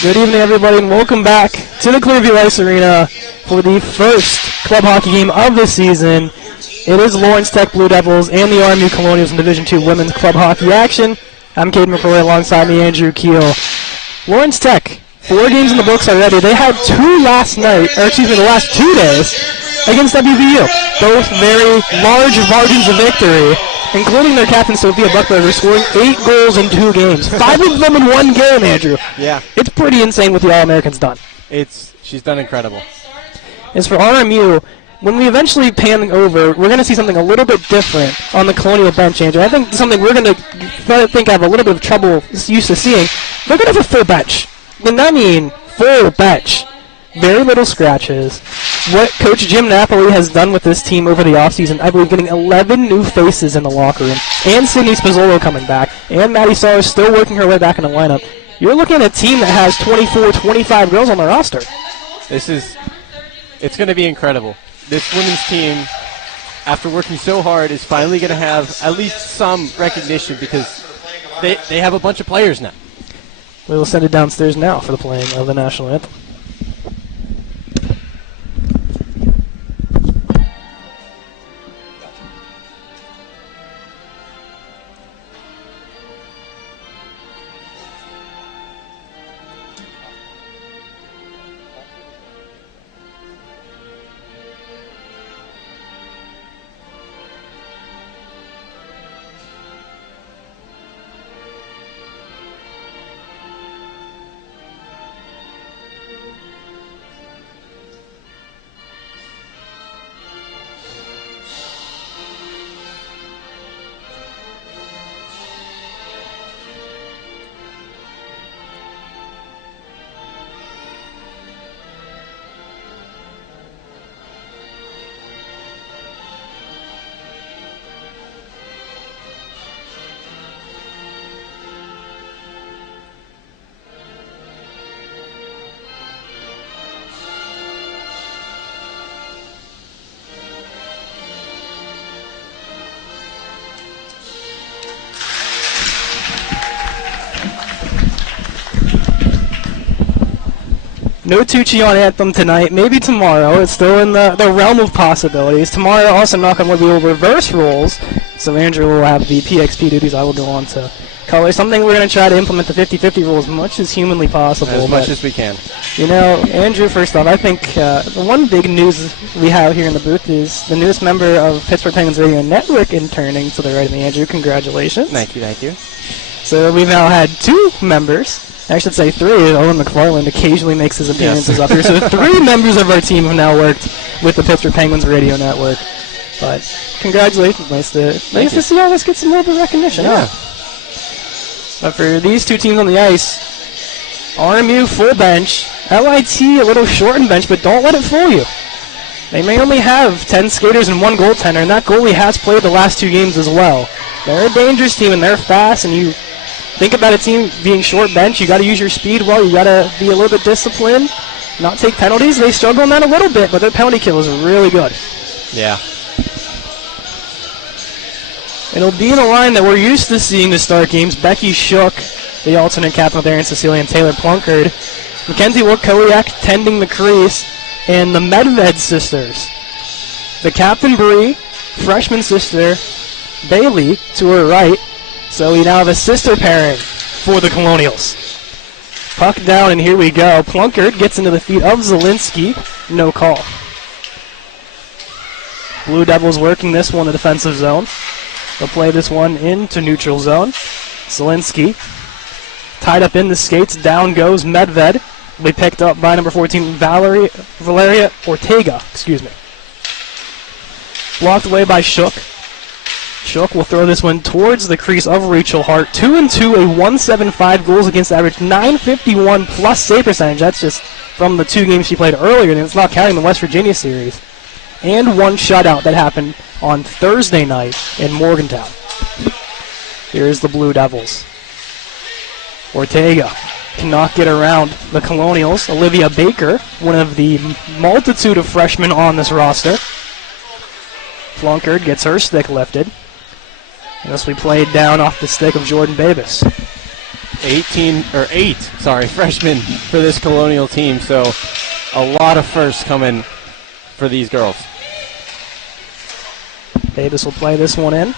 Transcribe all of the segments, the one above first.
Good evening, everybody, and welcome back to the Clearview Ice Arena for the first club hockey game of the season. It is Lawrence Tech Blue Devils and the RMU Colonials in Division II women's club hockey action. I'm Caden McCrory alongside me, Andrew Keel. Lawrence Tech, 4 games in the books already. They had 2 the last 2 days against WVU. Both very large margins of victory, including their captain, Sophia Buckberger, scoring 8 goals in 2 games. 5 of them in 1 game, Andrew. Yeah. It's pretty insane what the All-Americans done. She's done incredible. As for RMU, when we eventually pan over, we're going to see something a little bit different on the Colonial bench, Andrew. I think something we're going to have a little bit of trouble used to seeing. They're going to have a full bench. And I mean full bench. Very little scratches. What Coach Jim Napoli has done with this team over the offseason, I believe getting 11 new faces in the locker room, and Sydney Spazzolo coming back, and Maddie Starr still working her way back in the lineup. You're looking at a team that has 24, 25 girls on their roster. It's going to be incredible. This women's team, after working so hard, is finally going to have at least some recognition because they have a bunch of players now. We will send it downstairs now for the playing of the national anthem. No Tucci on Anthem tonight. Maybe tomorrow. It's still in the realm of possibilities. Tomorrow, also knock on wood, we will reverse roles. So Andrew will have the PXP duties. I will go on to color. Something we're going to try to implement the 50-50 rule as much as humanly possible. As much as we can. You know, Andrew, first off, I think the one big news we have here in the booth is the newest member of Pittsburgh Penguins Radio Network interning to the right of me. Andrew, congratulations. Thank you. So we've now had 2 members. I should say 3. Owen McFarland occasionally makes his appearances up here. So 3 members of our team have now worked with the Pittsburgh Penguins Radio Network. But congratulations. Nice to see all this get some little bit of recognition. Yeah. But for these 2 teams on the ice, RMU full bench, LIT a little shortened bench, but don't let it fool you. They may only have 10 skaters and 1 goaltender, and that goalie has played the last 2 games as well. They're a dangerous team, and they're fast, and you think about a team being short bench, you got to use your speed well, you got to be a little bit disciplined, not take penalties. They struggle on that a little bit, but their penalty kill is really good. Yeah. It'll be in a line that we're used to seeing to start games. Becky Shook, the alternate captain with Aaron Cecilia and Taylor Plunkard. Mackenzie Wokoliak tending the crease, and the Medved sisters. The captain, Bree, freshman sister, Bailey, to her right. So we now have a sister pairing for the Colonials. Puck down, and here we go. Plunkard gets into the feet of Zielinski. No call. Blue Devils working this one in the defensive zone. They'll play this one into neutral zone. Zielinski tied up in the skates. Down goes Medved. Will be picked up by number 14, Valeria Ortega. Blocked away by Shook. Shook will throw this one towards the crease of Rachel Hart. 2-2, a 175 goals against average, 951 plus save percentage. That's just from the 2 games she played earlier, and it's not counting the West Virginia series. And 1 shutout that happened on Thursday night in Morgantown. Here's the Blue Devils. Ortega cannot get around the Colonials. Olivia Baker, one of the multitude of freshmen on this roster. Plunkard gets her stick lifted. And this will be played down off the stick of Jordan Babis. 8 freshmen for this Colonial team, so a lot of firsts coming for these girls. Davis will play this one in.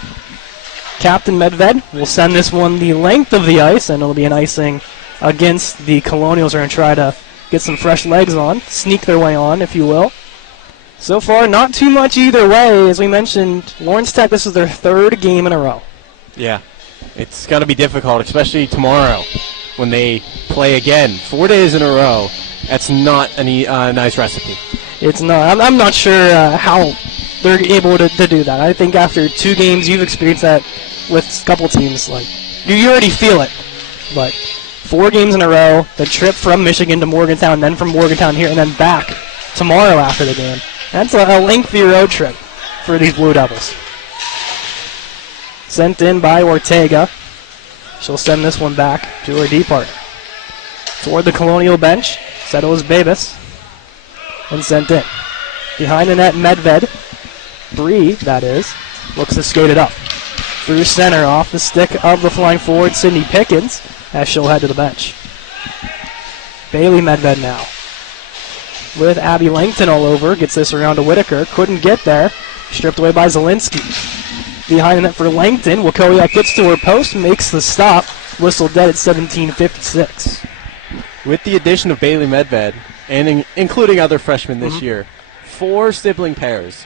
Captain Medved will send this one the length of the ice, and it'll be an icing against the Colonials. Are going to try to get some fresh legs on, sneak their way on, if you will. So far, not too much either way. As we mentioned, Lawrence Tech, this is their third game in a row. Yeah, it's going to be difficult, especially tomorrow when they play again. 4 days in a row. That's not a nice recipe. It's not. I'm not sure how they're able to do that. I think after 2 games, you've experienced that with a couple teams. Like you already feel it. But 4 games in a row, the trip from Michigan to Morgantown, then from Morgantown here, and then back tomorrow after the game. That's a lengthy road trip for these Blue Devils. Sent in by Ortega. She'll send this one back to her D partner. Toward the Colonial bench, settles Babis, and sent in. Behind the net, Medved, Bree, that is, looks to skate it up. Through center, off the stick of the flying forward, Sydney Pickens, as she'll head to the bench. Bailey Medved now. With Abby Langton all over, gets this around to Whitaker, couldn't get there, stripped away by Zielinski. Behind the net for Langton, Wakowiak gets to her post, makes the stop, whistle dead at 17:56. With the addition of Bailey Medved, and including other freshmen this year, 4 sibling pairs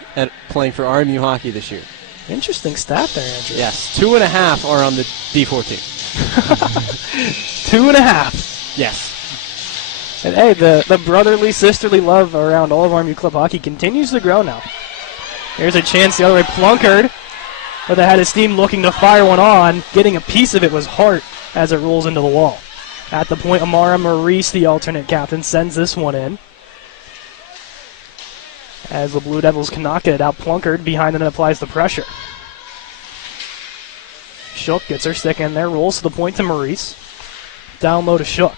playing for RMU hockey this year. Interesting stat there, Andrew. Yes, 2.5 are on the D4 team. 2.5. Yes. And hey, the brotherly, sisterly love around all of RMU club hockey continues to grow now. Here's a chance the other way. Plunkard with a head of steam looking to fire one on. Getting a piece of it was Hart as it rolls into the wall. At the point, Amara Maurice, the alternate captain, sends this one in. As the Blue Devils cannot get it out, Plunkard behind it and applies the pressure. Shook gets her stick in there, rolls to the point to Maurice. Down low to Shook.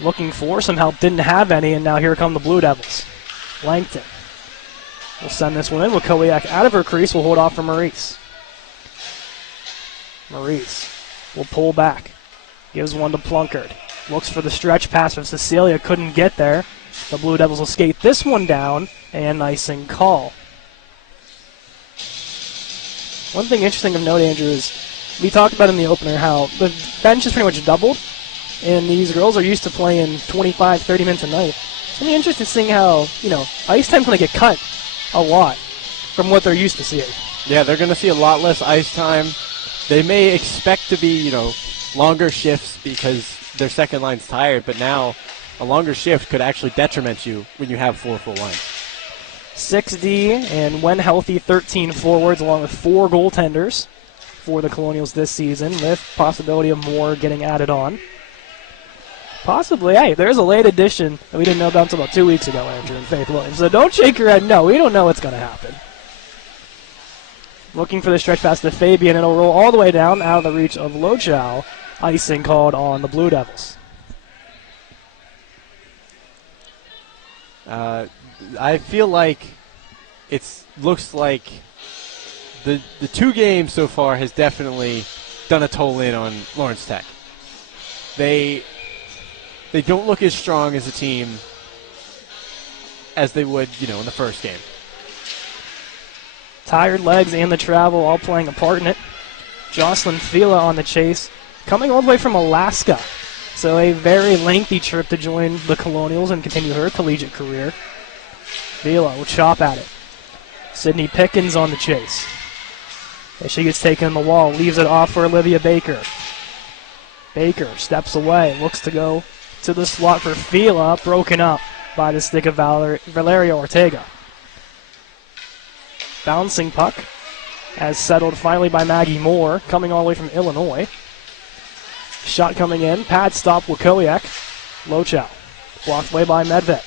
Looking for some help, didn't have any, and now here come the Blue Devils. Langton will send this one in. Wakowiak out of her crease, will hold off for Maurice. Maurice will pull back. Gives one to Plunkard. Looks for the stretch pass from Cecilia, couldn't get there. The Blue Devils will skate this one down, and icing call. One thing interesting of note, Andrew, is we talked about in the opener how the bench is pretty much doubled, and these girls are used to playing 25, 30 minutes a night. It's going to be interesting seeing how, ice time's going to get cut a lot from what they're used to seeing. Yeah, they're going to see a lot less ice time. They may expect to be, longer shifts because their second line's tired, but now a longer shift could actually detriment you when you have 4 full lines. 6D, and when healthy, 13 forwards along with 4 goaltenders for the Colonials this season, with possibility of more getting added on. Possibly, hey, there's a late addition that we didn't know about until about 2 weeks ago, Andrew, and Faith Williams. So don't shake your head. No, we don't know what's going to happen. Looking for the stretch pass to Fabian, and it'll roll all the way down out of the reach of Lochow. Icing called on the Blue Devils. I feel like looks like the 2 games so far has definitely done a toll in on Lawrence Tech. They don't look as strong as a team as they would, in the first game. Tired legs and the travel all playing a part in it. Jocelyn Fila on the chase, coming all the way from Alaska. So a very lengthy trip to join the Colonials and continue her collegiate career. Fila will chop at it. Sydney Pickens on the chase. As she gets taken in the wall, leaves it off for Olivia Baker. Baker steps away, looks to go to the slot for Fila, broken up by the stick of Valeria Ortega. Bouncing puck, as settled finally by Maggie Moore, coming all the way from Illinois. Shot coming in, pad stop Wakowiak. Lochow, blocked away by Medved.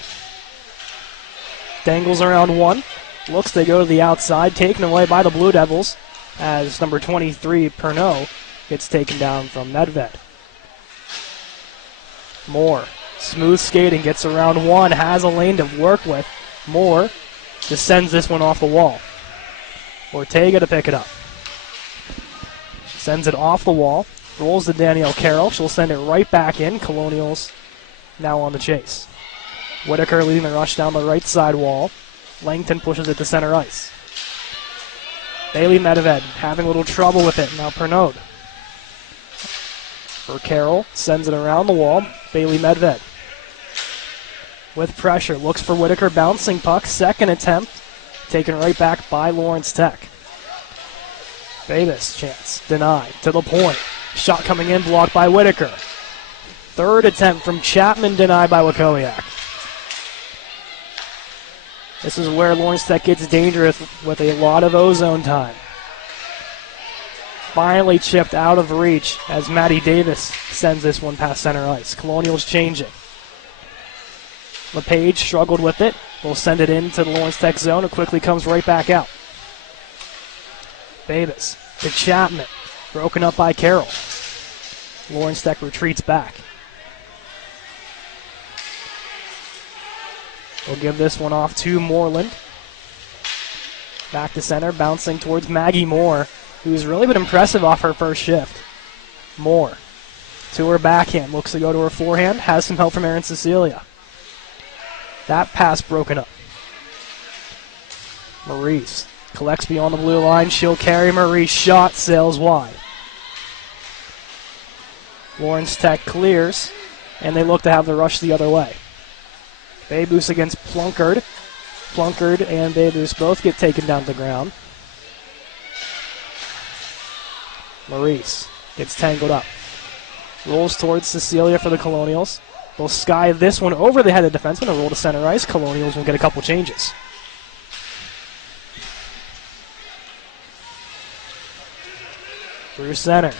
Dangles around one, looks to go to the outside, taken away by the Blue Devils, as number 23, Pernod, gets taken down from Medved. Moore, smooth skating, gets around one, has a lane to work with. Moore just sends this one off the wall. Ortega to pick it up. Sends it off the wall. Rolls to Danielle Carroll. She'll send it right back in. Colonials now on the chase. Whitaker leading the rush down the right side wall. Langton pushes it to center ice. Bailey Medved having a little trouble with it. Now Pernod. For Carroll, sends it around the wall. Bailey Medved. With pressure, looks for Whitaker, bouncing puck. Second attempt, taken right back by Lawrence Tech. Davis, chance, denied, to the point. Shot coming in, blocked by Whitaker. Third attempt from Chapman, denied by Wakowiak. This is where Lawrence Tech gets dangerous with a lot of ozone time. Finally chipped out of reach as Maddie Davis sends this one past center ice. Colonials changing. LePage struggled with it. Will send it into the Lawrence Tech zone. It quickly comes right back out. Davis to Chapman. Broken up by Carroll. Lawrence Tech retreats back. We'll give this one off to Moreland. Back to center, bouncing towards Maggie Moore, who's really been impressive off her first shift. Moore to her backhand, looks to go to her forehand, has some help from Erin Cecilia. That pass broken up. Maurice collects beyond the blue line, she'll carry. Maurice, shot sails wide. Lawrence Tech clears, and they look to have the rush the other way. Babus against Plunkard. Plunkard and Babus both get taken down to the ground. Maurice gets tangled up. Rolls towards Cecilia for the Colonials. They'll sky this one over the head of the defenseman and roll to center ice. Colonials will get a couple changes. Through center.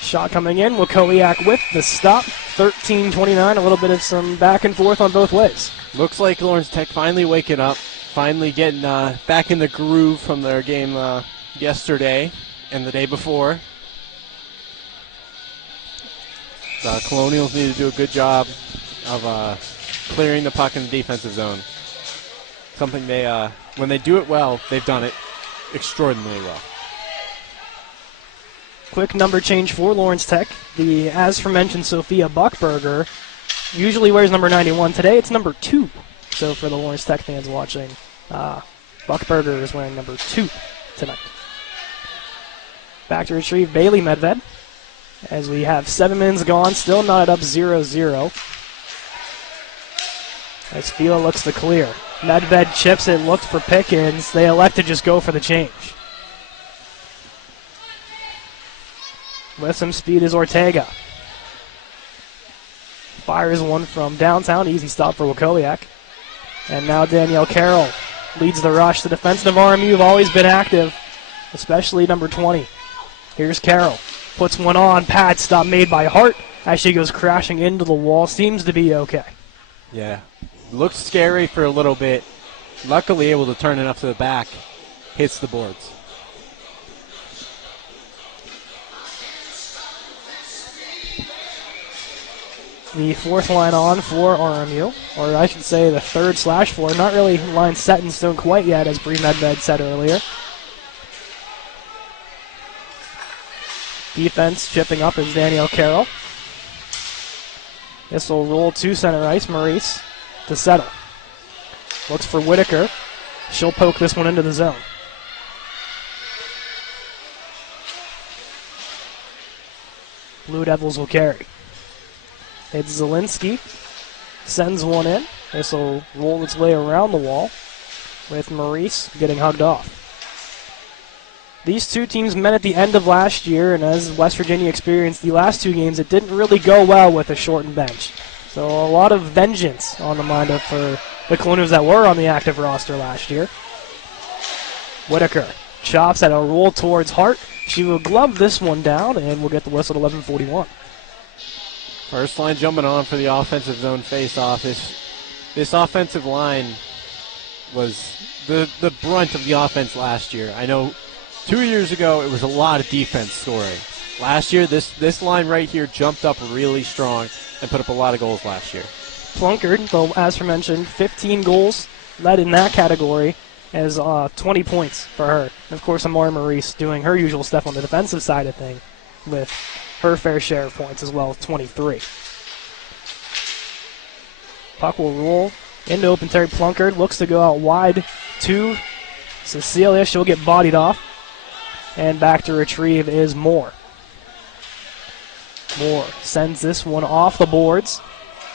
Shot coming in. Wakowiak with the stop. 13-29. A little bit of some back and forth on both ways. Looks like Lawrence Tech finally waking up, finally getting back in the groove from their game yesterday and the day before. The Colonials need to do a good job of clearing the puck in the defensive zone. Something they, when they do it well, they've done it extraordinarily well. Quick number change for Lawrence Tech. The as aforementioned Sophia Buckberger usually wears number 91. Today it's number 2. So for the Lawrence Tech fans watching, Buckberger is wearing number 2 tonight. Back to retrieve Bailey Medved. As we have 7 minutes gone, still not up 0-0. As Fila looks to clear. Medved chips it, looked for Pickens. They elect to just go for the change. With some speed is Ortega. Fires one from downtown. Easy stop for Wakowiak. And now Danielle Carroll leads the rush. The defensive RMU have always been active, especially number 20. Here's Carroll. Puts one on. Pad stop made by Hart as she goes crashing into the wall. Seems to be okay. Yeah. Looks scary for a little bit. Luckily able to turn enough to the back. Hits the boards. The fourth line on for RMU, or I should say the 3rd/4. Not really line set in stone quite yet, as Bree Medved said earlier. Defense chipping up is Danielle Carroll. This will roll to center ice. Maurice to settle. Looks for Whitaker. She'll poke this one into the zone. Blue Devils will carry. It's Zielinski. Sends one in. This will roll its way around the wall with Maurice getting hugged off. These two teams met at the end of last year, and as West Virginia experienced the last 2 games, it didn't really go well with a shortened bench. So a lot of vengeance on the mind for the Colonials that were on the active roster last year. Whitaker chops at a roll towards Hart. She will glove this one down, and we'll get the whistle at 11:41. First line jumping on for the offensive zone face-off. This offensive line was the brunt of the offense last year. I know 2 years ago it was a lot of defense scoring. Last year, this line right here jumped up really strong and put up a lot of goals last year. Plunkard, though, as aforementioned, 15 goals, led in that category, as 20 points for her. And of course, Amara Maurice doing her usual stuff on the defensive side of things. with her fair share of points as well, 23. Puck will roll into open Terry Plunkard. Looks to go out wide to Cecilia. She'll get bodied off. And back to retrieve is Moore. Moore sends this one off the boards.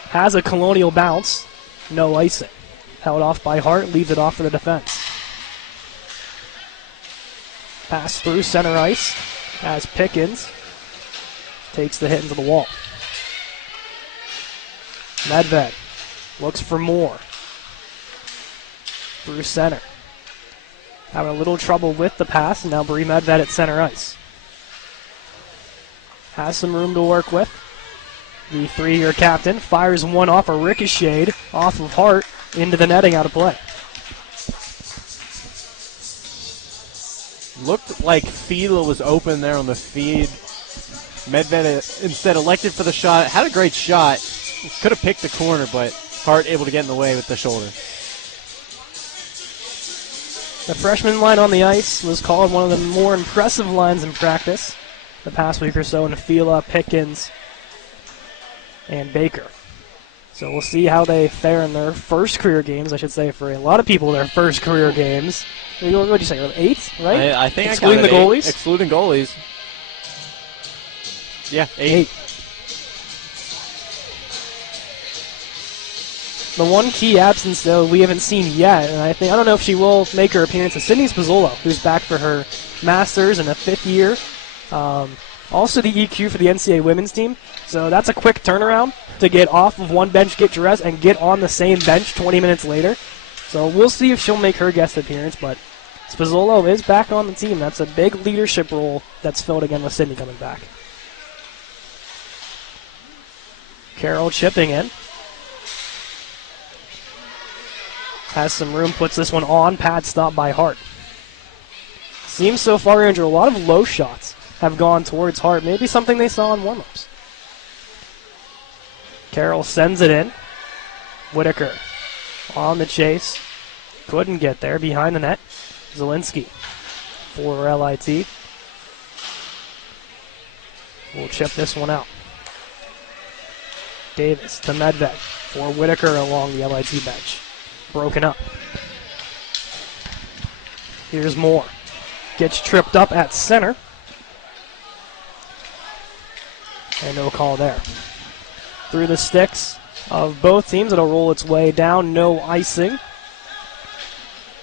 Has a Colonial bounce. No icing. Held off by Hart. Leaves it off for the defense. Pass through center ice as Pickens takes the hit into the wall. Medved looks for Moore. Through center. Having a little trouble with the pass, and now Bree Medved at center ice. Has some room to work with. The 3-year captain fires one off a ricochet off of Hart into the netting, out of play. Looked like Fila was open there on the feed. Medved instead elected for the shot. Had a great shot. Could have picked the corner, but Hart able to get in the way with the shoulder. The freshman line on the ice was called one of the more impressive lines in practice the past week or so in Fila, Pickens, and Baker. So we'll see how they fare in their first career games, I should say, for a lot of people, their first career games. What did you say, 8, right? I think excluding I the goalies? Excluding goalies. Yeah, 8. The one key absence, though, we haven't seen yet, and I don't know if she will make her appearance, is Sydney Spazzolo, who's back for her Masters in a 5th year. Also the EQ for the NCAA women's team. So that's a quick turnaround to get off of one bench, get dressed, and get on the same bench 20 minutes later. So we'll see if she'll make her guest appearance, but Spazzolo is back on the team. That's a big leadership role that's filled again with Sydney coming back. Carroll chipping in. Has some room, puts this one on. Pad stop by Hart. Seems so far, Andrew, a lot of low shots have gone towards Hart. Maybe something they saw in warm-ups. Carroll sends it in. Whitaker on the chase. Couldn't get there. Behind the net. Zielinski for LIT. We'll chip this one out. Davis to Medved for Whitaker along the LIT bench. Broken up. Here's Moore. Gets tripped up at center. And no call there. Through the sticks of both teams, it'll roll its way down. No icing.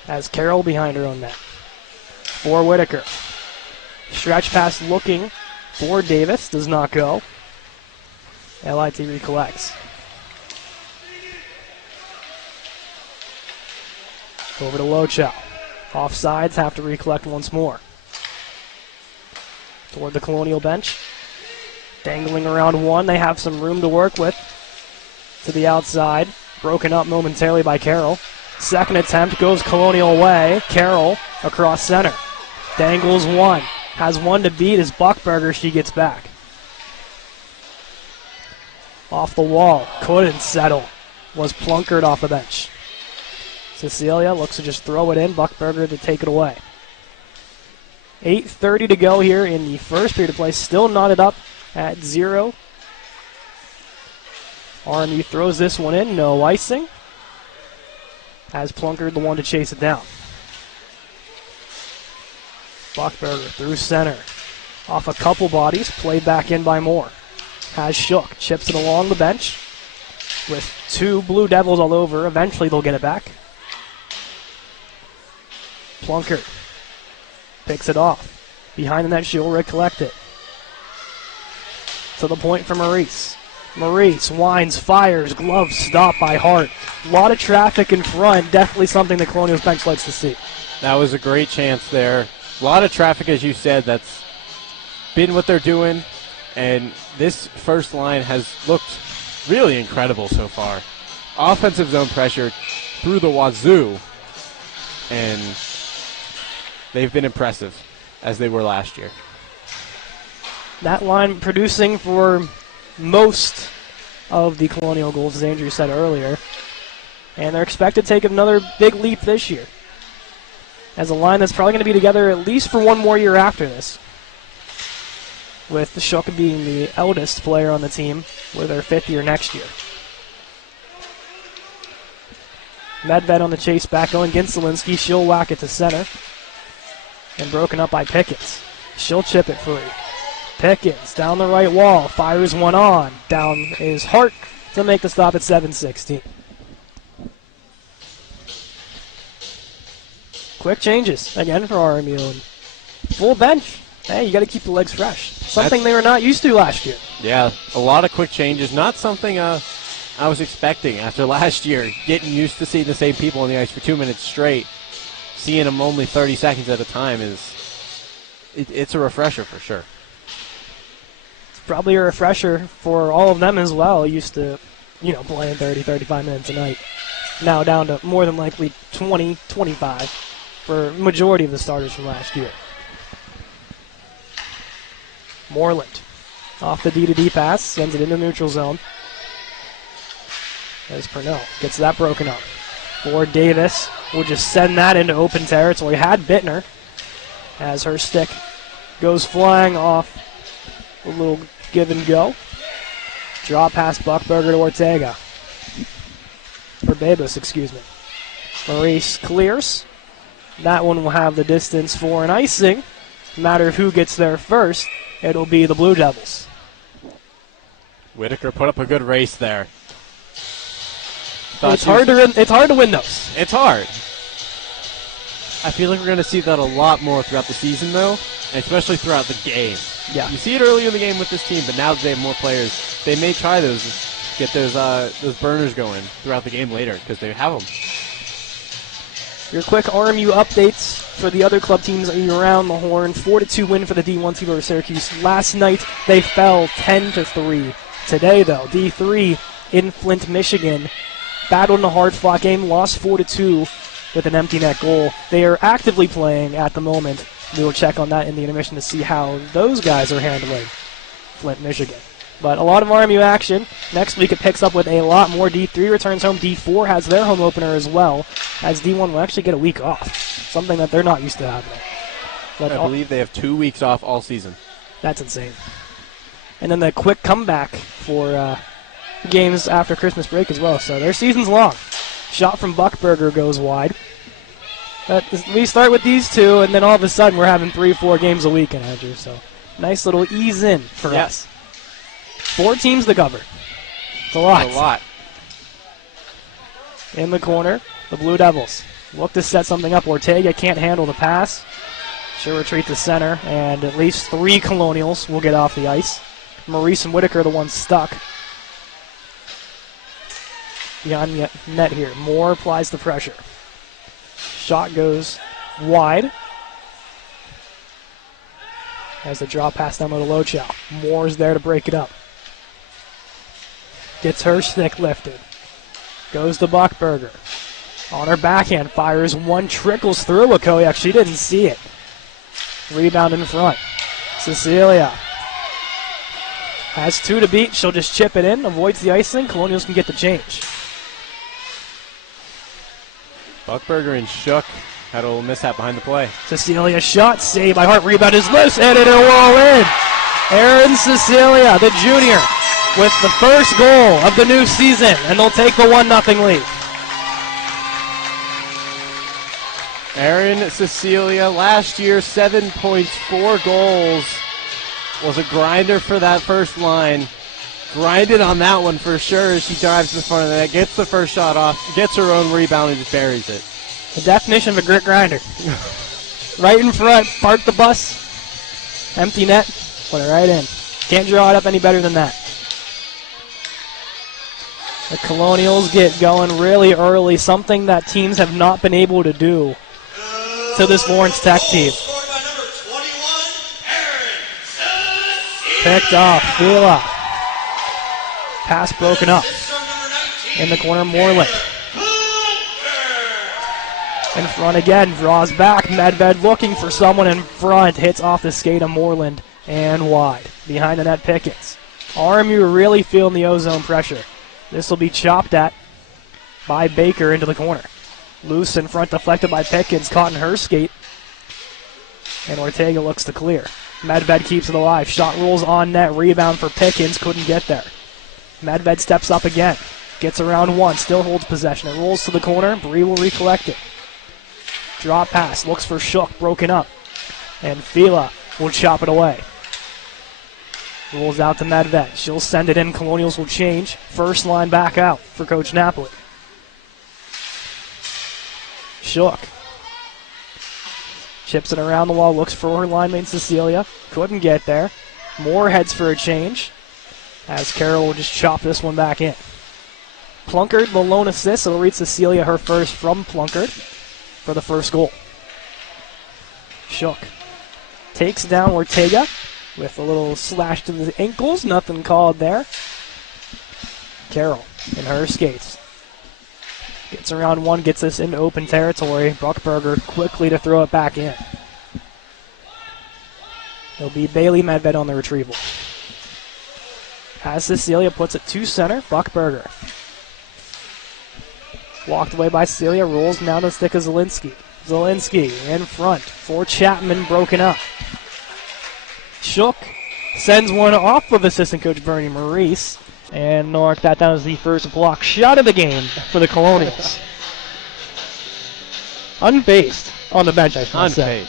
As Carroll behind her own net. For Whitaker. Stretch pass looking for Davis. Does not go. LIT recollects. Over to Lochow. Offsides, have to recollect once more. Toward the Colonial bench. Dangling around one. They have some room to work with. To the outside. Broken up momentarily by Carroll. Second attempt goes Colonial way. Carroll across center. Dangles one. Has one to beat as Buckberger. She gets back. Off the wall. Couldn't settle. Was Plunkard off the bench. Cecilia looks to just throw it in. Buckberger to take it away. 8:30 to go here in the first period of play. Still knotted up at 0. RMU throws this one in. No icing. Has Plunkard the one to chase it down. Buckberger through center. Off a couple bodies. Played back in by Moore. Has Shook. Chips it along the bench. With 2 Blue Devils all over. Eventually they'll get it back. Plunkard picks it off. Behind the net, she'll recollect it. To the point for Maurice. Maurice winds, fires, glove stopped by Hart. A lot of traffic in front. Definitely something the Colonials bench likes to see. That was a great chance there. A lot of traffic, as you said. That's been what they're doing. And this first line has looked really incredible so far. Offensive zone pressure through the wazoo. And they've been impressive, as they were last year. That line producing for most of the Colonial goals, as Andrew said earlier. And they're expected to take another big leap this year. As a line that's probably going to be together at least for one more year after this. with the Shook being the eldest player on the team with her 5th year next year. Medved on the chase back going against Zielinski. She'll whack it to center. And broken up by Pickens. She'll chip it free. Pickens down the right wall. Fires one on. Down is Hart to make the stop at 7:16. Quick changes again for RMU. And full bench. Hey, you got to keep the legs fresh. Something they were not used to last year. Yeah, a lot of quick changes. Not something I was expecting after last year. Getting used to seeing the same people on the ice for 2 minutes straight, seeing them only 30 seconds at a time it's a refresher for sure. It's probably a refresher for all of them as well. Used to, playing 30, 35 minutes a night. Now down to more than likely 20, 25 for majority of the starters from last year. Moreland off the D-to-D pass, sends it into the neutral zone. As Purnell gets that broken up. For Davis, will just send that into open territory. Had Bittner as her stick goes flying off a little give and go. Draw past Buckberger to Ortega. Or Babos, excuse me. Maurice clears. That one will have the distance for an icing. No matter who gets there first, it'll be the Blue Devils. Whitaker put up a good race there. It's hard to win those. It's hard. I feel like we're going to see that a lot more throughout the season, though, and especially throughout the game. Yeah. You see it early in the game with this team, but now that they have more players, they may try get those burners going throughout the game later because they have them. Your quick RMU updates for the other club teams around the horn. 4-2 win for the D1 team over Syracuse. Last night they fell 10-3. Today, though, D3 in Flint, Michigan, battled in a hard-fought game, lost 4-2 with an empty net goal. They are actively playing at the moment. We will check on that in the intermission to see how those guys are handling Flint, Michigan. But a lot of RMU action. Next week it picks up with a lot more. D3 returns home. D4 has their home opener as well, as D1 will actually get a week off, something that they're not used to having. But I believe they have 2 weeks off all season. That's insane. And then the quick comeback for games after Christmas break as well. So their season's long. Shot from Buckberger goes wide. But we start with these two, and then all of a sudden we're having 3-4 games a week in Andrew. So nice little ease in for us. 4 teams to cover. It's a lot. It's a lot. In the corner, the Blue Devils look to set something up. Ortega can't handle the pass. She'll retreat to center, and at least 3 Colonials will get off the ice. Maurice and Whitaker are the ones stuck. Beyond net here. Moore applies the pressure. Shot goes wide. As the draw pass down to Lochow. Moore's there to break it up. Gets her stick lifted. Goes to Buckberger. On her backhand, fires one, trickles through Wakoyak. She didn't see it. Rebound in front. Cecilia has 2 to beat. She'll just chip it in, avoids the icing. Colonials can get the change. Buckberger and Shook had a little mishap behind the play. Cecilia shot, saved by Hart. Rebound is loose, and it'll roll in. Erin Cecilia, the junior, with the first goal of the new season, and they'll take the 1-0 lead. Erin Cecilia, last year, 7 points, 4 goals. Was a grinder for that first line. Grinded on that one for sure as she drives to the front of the net, gets the first shot off, gets her own rebound, and just buries it. The definition of a grit grinder. Right in front, park the bus, empty net, put it right in. Can't draw it up any better than that. The Colonials get going really early, something that teams have not been able to do to this Lawrence Tech team. Picked off, Fila. Pass broken up. In the corner, Moreland. In front again, draws back. Medved looking for someone in front. Hits off the skate of Moreland and wide. Behind the net, Pickens. RMU really feeling the ozone pressure. This will be chopped at by Baker into the corner. Loose in front, deflected by Pickens, caught in her skate. And Ortega looks to clear. Medved keeps it alive. Shot rolls on net. Rebound for Pickens. Couldn't get there. Medved steps up again. Gets around one. Still holds possession. It rolls to the corner. Bree will recollect it. Drop pass. Looks for Shook. Broken up. And Fila will chop it away. Rolls out to Medved. She'll send it in. Colonials will change. First line back out for Coach Napoli. Shook. Chips it around the wall. Looks for her line mate Cecilia. Couldn't get there. Moore heads for a change. As Carroll will just chop this one back in. Plunkard, the lone assist. It'll read Cecilia her first from Plunkard for the first goal. Shook. Takes down Ortega with a little slash to the ankles. Nothing called there. Carroll in her skates. Gets around one, gets this into open territory. Buckberger quickly to throw it back in. It'll be Bailey Medved on the retrieval. As Cecilia puts it to center, Buckberger. Walked away by Cecilia, rolls now to the stick of Zielinski. Zielinski in front for Chapman, broken up. Shook sends one off of assistant coach Bernie Maurice, and mark that down as the first block shot of the game for the Colonials. Unfazed on the bench, I should say.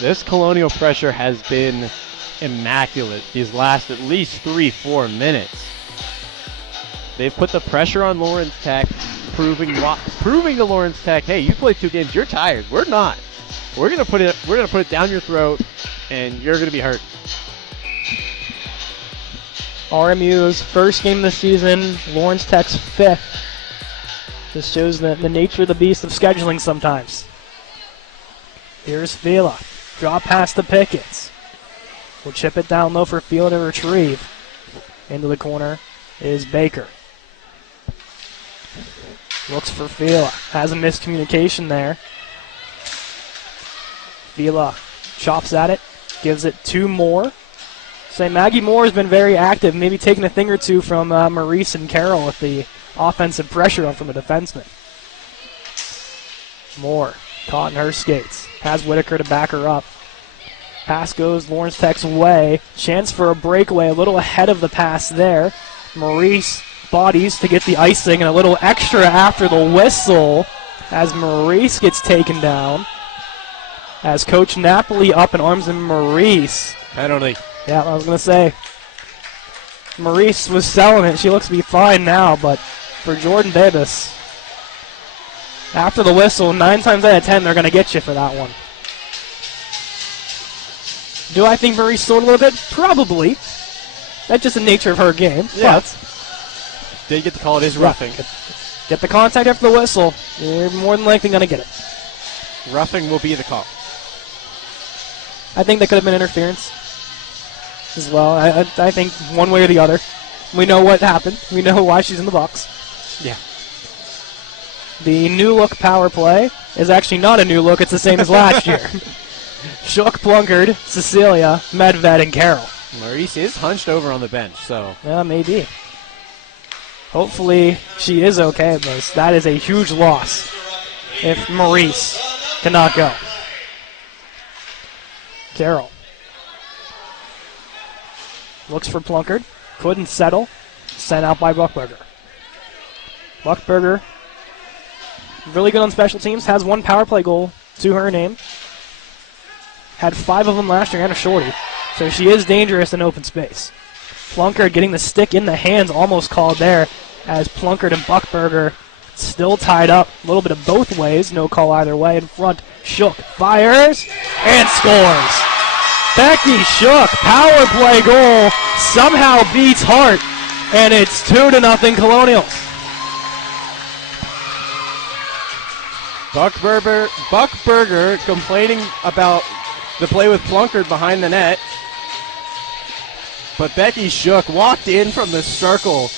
This Colonial pressure has been immaculate these last at least 3-4 minutes. They've put the pressure on Lawrence Tech, proving to Lawrence Tech, hey, you played 2 games, you're tired. We're not. We're gonna put it down your throat, and you're gonna be hurt. RMU's first game this season, Lawrence Tech's 5th. This shows the nature of the beast of scheduling sometimes. Here's Fila. Drop past the Pickens. We'll chip it down low for Fila to retrieve. Into the corner is Baker. Looks for Fila. Has a miscommunication there. Fila chops at it. Gives it to Moore. Say Maggie Moore has been very active, maybe taking a thing or two from Maurice and Carroll with the offensive pressure on from the defenseman. Moore caught in her skates. Has Whitaker to back her up. Pass goes Lawrence Tech's way. Chance for a breakaway, a little ahead of the pass there. Maurice bodies to get the icing and a little extra after the whistle as Maurice gets taken down. As Coach Napoli up in arms and Maurice. Penalty. Yeah, I was going to say. Maurice was selling it. She looks to be fine now, but for Jordan Davis, after the whistle, 9 times out of 10, they're going to get you for that one. Do I think Maurice sold a little bit? Probably. That's just the nature of her game. Yeah. But they get the call. It is roughing. Get the contact after the whistle. You're more than likely going to get it. Roughing will be the call. I think that could have been interference as well. I think one way or the other. We know what happened. We know why she's in the box. Yeah. The new look power play is actually not a new look. It's the same as last year. Shook, Plunkard, Cecilia, Medved, and Carroll. Maurice is hunched over on the bench, so. Yeah, maybe. Hopefully she is okay, but that is a huge loss if Maurice cannot go. Carroll looks for Plunkard. Couldn't settle. Sent out by Buckberger. Buckberger, really good on special teams. Has 1 power play goal to her name. Had 5 of them last year and a shorty. So she is dangerous in open space. Plunkard getting the stick in the hands, almost called there, as Plunkard and Buckberger still tied up. A little bit of both ways. No call either way. In front, Shook fires and scores. Becky Shook, power play goal, somehow beats Hart, and it's 2-0 Colonials. Buckberger complaining about the play with Plunkard behind the net. But Becky Shook walked in from the circle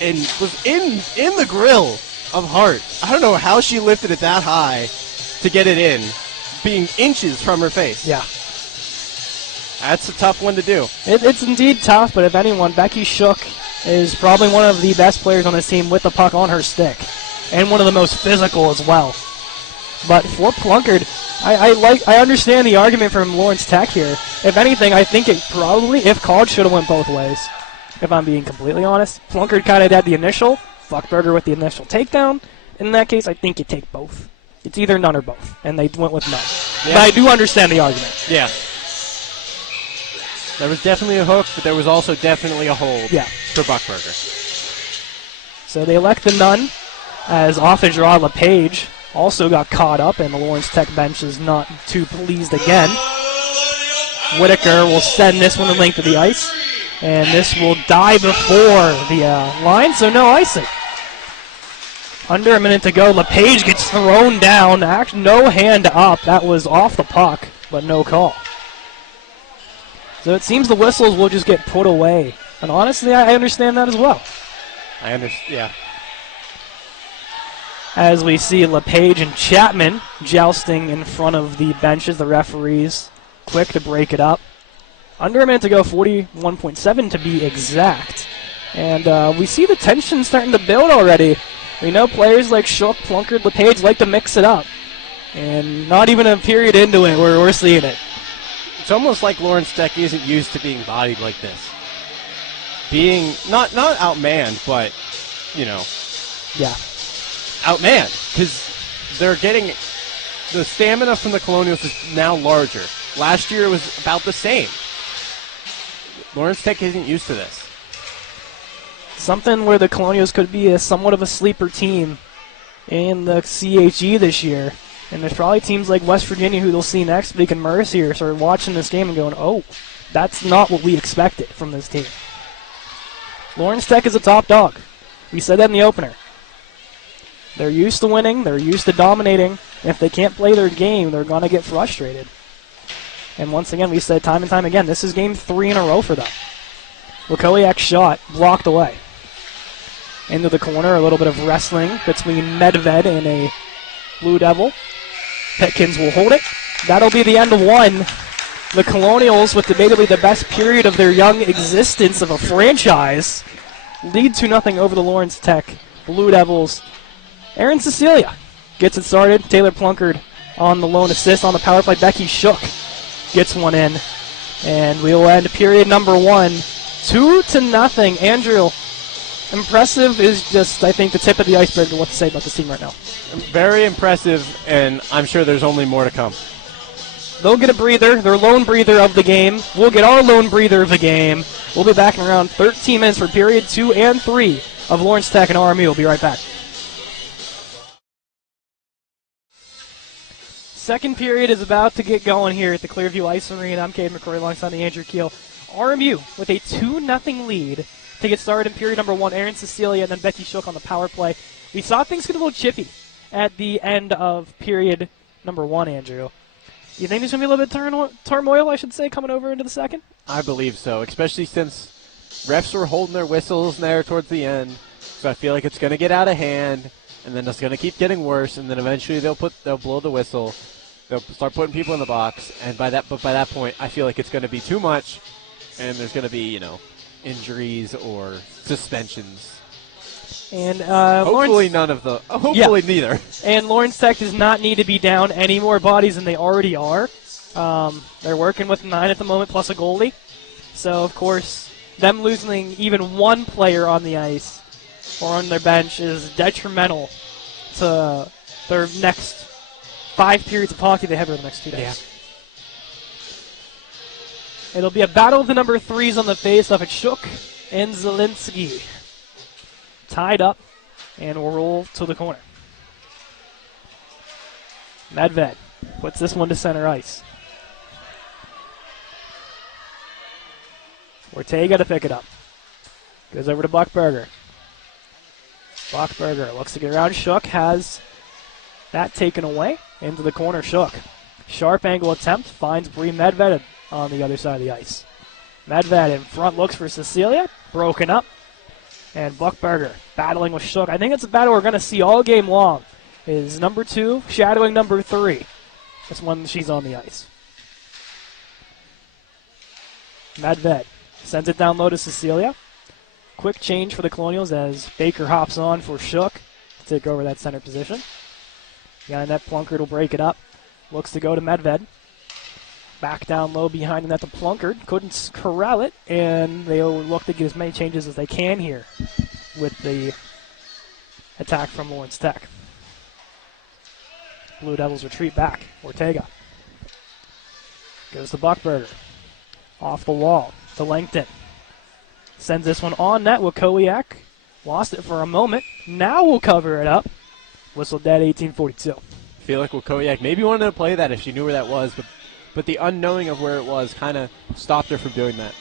and was in the grill of Hart. I don't know how she lifted it that high to get it in, being inches from her face. Yeah. That's a tough one to do. It's indeed tough, but if anyone, Becky Shook is probably one of the best players on this team with the puck on her stick, and one of the most physical as well. But for Plunkard, I understand the argument from Lawrence Tech here. If anything, I think it probably, if called, should have went both ways. If I'm being completely honest. Plunkard kind of had the initial, Buckberger with the initial takedown. In that case, I think you take both. It's either none or both, and they went with none. Yeah. But I do understand the argument. Yeah. There was definitely a hook, but there was also definitely a hold for Buckberger. So they elect the none, as off the draw, LePage also got caught up, and the Lawrence Tech bench is not too pleased again. Whitaker will send this one the length of the ice, and this will die before the line, so no icing. Under a minute to go, LePage gets thrown down. Actually, no hand up. That was off the puck, but no call. So it seems the whistles will just get put away. And honestly, I understand that as well. I understand, yeah. As we see LePage and Chapman jousting in front of the benches, the referees quick to break it up. Under a minute to go, 41.7 to be exact. And we see the tension starting to build already. We know players like Shook, Plunkard, LePage like to mix it up. And not even a period into it, we're seeing it. It's almost like Lawrence Tech isn't used to being bodied like this. Being, not outmanned, but, Yeah. Outmanned. Because they're getting, the stamina from the Colonials is now larger. Last year it was about the same. Lawrence Tech isn't used to this. Something where the Colonials could be somewhat of a sleeper team in the CHE this year. And there's probably teams like West Virginia who they'll see next week and Mercier start watching this game and going, oh, that's not what we expected from this team. Lawrence Tech is a top dog. We said that in the opener. They're used to winning. They're used to dominating. And if they can't play their game, they're going to get frustrated. And once again, we said time and time again, this is game 3 in a row for them. Wakowiak's shot blocked away. Into the corner, a little bit of wrestling between Medved and a Blue Devil. Pitkins will hold it. That'll be the end of one. The Colonials, with debatably the best period of their young existence of a franchise, lead 2-0 over the Lawrence Tech Blue Devils. Aaron Cecilia gets it started. Taylor Plunkard on the lone assist on the power play. Becky Shook gets one in. And we will end period number 1. 2-0. Andrew, impressive is just, I think, the tip of the iceberg to what to say about this team right now. Very impressive, and I'm sure there's only more to come. They'll get a breather, their lone breather of the game. We'll get our lone breather of the game. We'll be back in around 13 minutes for period 2 and 3 of Lawrence Tech and RMU. We'll be right back. Second period is about to get going here at the Clearview Ice Arena. I'm Cade McCrory alongside the Andrew Keel. RMU with a 2-0 lead to get started in period number 1. Aaron Cecilia and then Becky Shook on the power play. We saw things get a little chippy at the end of period number 1, Andrew. You think there's going to be a little bit of turmoil, I should say, coming over into the second? I believe so, especially since refs were holding their whistles there towards the end. So I feel like it's going to get out of hand, and then it's going to keep getting worse, and then eventually they'll blow the whistle. They'll start putting people in the box, and by that point, I feel like it's going to be too much, and there's going to be, injuries or suspensions. And hopefully neither. And Lawrence Tech does not need to be down any more bodies than they already are. They're working with 9 at the moment plus a goalie. So, of course, them losing even one player on the ice or on their bench is detrimental to their next 5 periods of hockey they have over the next 2 days. Yeah. It'll be a battle of the number 3s on the face-off at Shook and Zielinski. Tied up, and we'll roll to the corner. Medved puts this one to center ice. Ortega to pick it up. Goes over to Buckberger. Buckberger looks to get around Shook, has that taken away. Into the corner, Shook. Sharp angle attempt, finds Bree Medved on the other side of the ice. Medved in front looks for Cecilia, broken up. And Buckberger battling with Shook. I think it's a battle we're going to see all game long. Is number 2 shadowing number 3. That's when she's on the ice. Medved sends it down low to Cecilia. Quick change for the Colonials as Baker hops on for Shook to take over that center position. Behind net, Plunkard will break it up. Looks to go to Medved. Back down low behind the net to Plunkard. Couldn't corral it, and they'll look to get as many changes as they can here with the attack from Lawrence Tech. Blue Devils retreat back. Ortega goes to Buckberger. Off the wall to Langton. Sends this one on net with Kowiak. Lost it for a moment. Now we'll cover it up. Whistle dead, 18:42. I feel like Wilkowiak maybe wanted to play that if she knew where that was, but the unknowing of where it was kind of stopped her from doing that.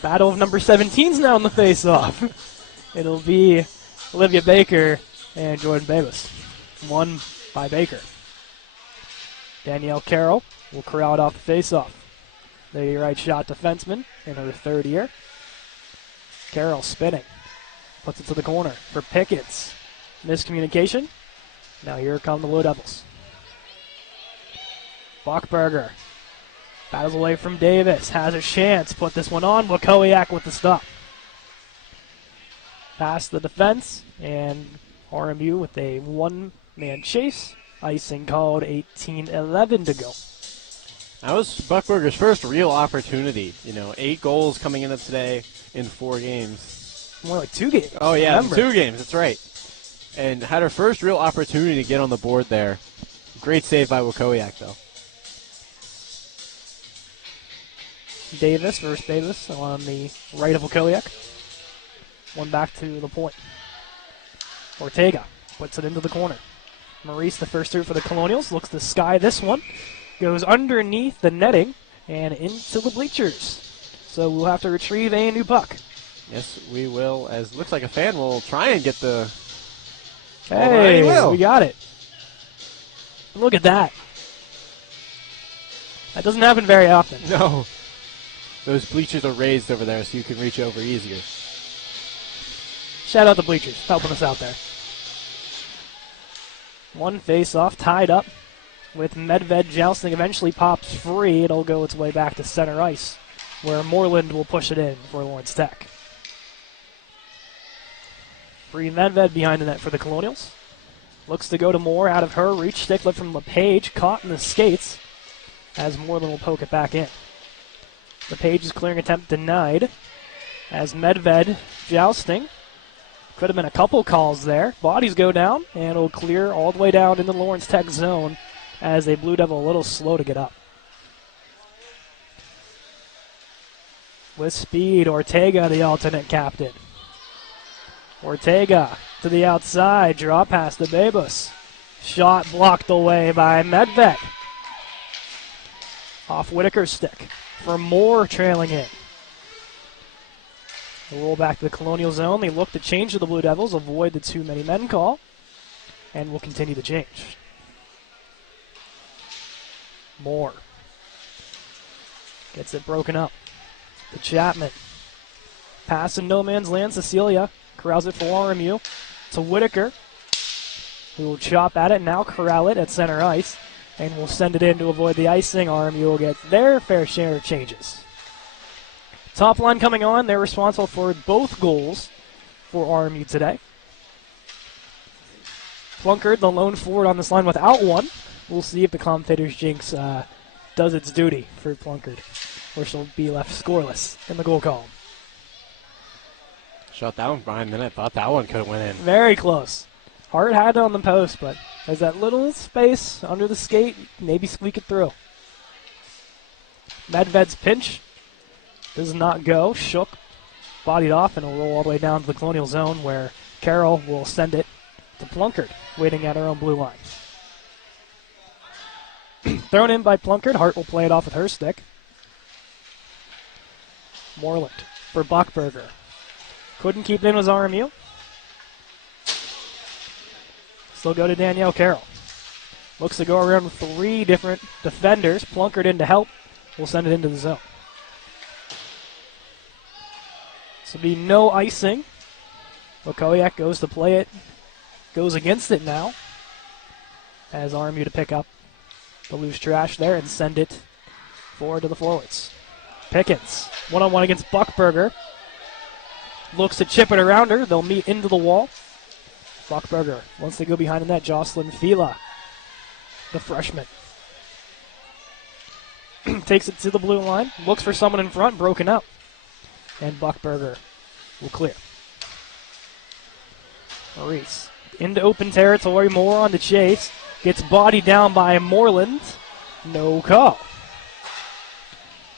Battle of number 17's now in the face-off. It'll be Olivia Baker and Jordan Babus. Won by Baker. Danielle Carroll will corral it off the face-off. The right shot defenseman in her third year. Carroll spinning. Puts it to the corner for Pickens. Miscommunication. Now here come the Blue Devils. Bachberger battles away from Davis. Has a chance. Put this one on. Wakowiak with the stop. Past the defense. And RMU with a one-man chase. Icing called, 18:11 to go. That was Buckberger's first real opportunity. 8 goals coming into today in 4 games. More like 2 games. Oh, yeah, Remember. 2 games. That's right. And had her first real opportunity to get on the board there. Great save by Wakowiak, though. Davis versus Davis on the right of Wakowiak. One back to the point. Ortega puts it into the corner. Maurice, the first through for the Colonials, looks to sky this one. Goes underneath the netting and into the bleachers. So we'll have to retrieve a new puck. Yes, we will, as looks like a fan will try and get the... Hey, we got it. Look at that. That doesn't happen very often. No. Those bleachers are raised over there so you can reach over easier. Shout out the bleachers, helping us out there. One face-off tied up with Medved jousting. Eventually pops free. It'll go its way back to center ice, where Moreland will push it in for Lawrence Tech. Free Medved behind the net for the Colonials. Looks to go to Moore, out of her reach. Stick lift from LePage, caught in the skates, as Moreland will poke it back in. LePage's clearing attempt denied, as Medved jousting. Could have been a couple calls there. Bodies go down, and it'll clear all the way down into the Lawrence Tech zone as a Blue Devil a little slow to get up. With speed, Ortega, the alternate captain. Ortega to the outside, draw pass to Babus. Shot blocked away by Medved. Off Whitaker's stick for Moore trailing in. They'll roll back to the Colonial zone. They look to change to the Blue Devils, avoid the too many men call, and will continue to change. Moore gets it broken up to Chapman. Pass in no man's land. Cecilia corrals it for RMU to Whitaker, who will chop at it, now corral it at center ice, and will send it in to avoid the icing. RMU will get their fair share of changes. Top line coming on. They're responsible for both goals for RMU today. Plunkard, the lone forward on this line without one. We'll see if the commentator's jinx does its duty for Plunkard, or she'll be left scoreless in the goal column. Shot that one behind the net. Thought that one could have went in. Very close. Hart had it on the post, but there's that little space under the skate. Maybe squeak it through. Medved's pinch does not go. Shook, bodied off, and will roll all the way down to the Colonial zone, where Carroll will send it to Plunkard, waiting at her own blue line. Thrown in by Plunkard. Hart will play it off with her stick. Moreland for Buckberger. Couldn't keep it in, was RMU. Still go to Danielle Carroll. Looks to go around with 3 different defenders. Plunkard in to help. We'll send it into the zone. So be no icing. Wakowiak goes to play it. Goes against it now. As RMU to pick up the loose trash there and send it forward to the forwards. Pickens, one-on-one against Buckberger. looks to chip it around her. They'll meet into the wall. Buckberger, once they go behind the net, Jocelyn Fila, the freshman, takes it to the blue line, looks for someone in front, broken up. And Buckberger will clear. Maurice into open territory, Moore on the chase. Gets bodied down by Moreland. No call.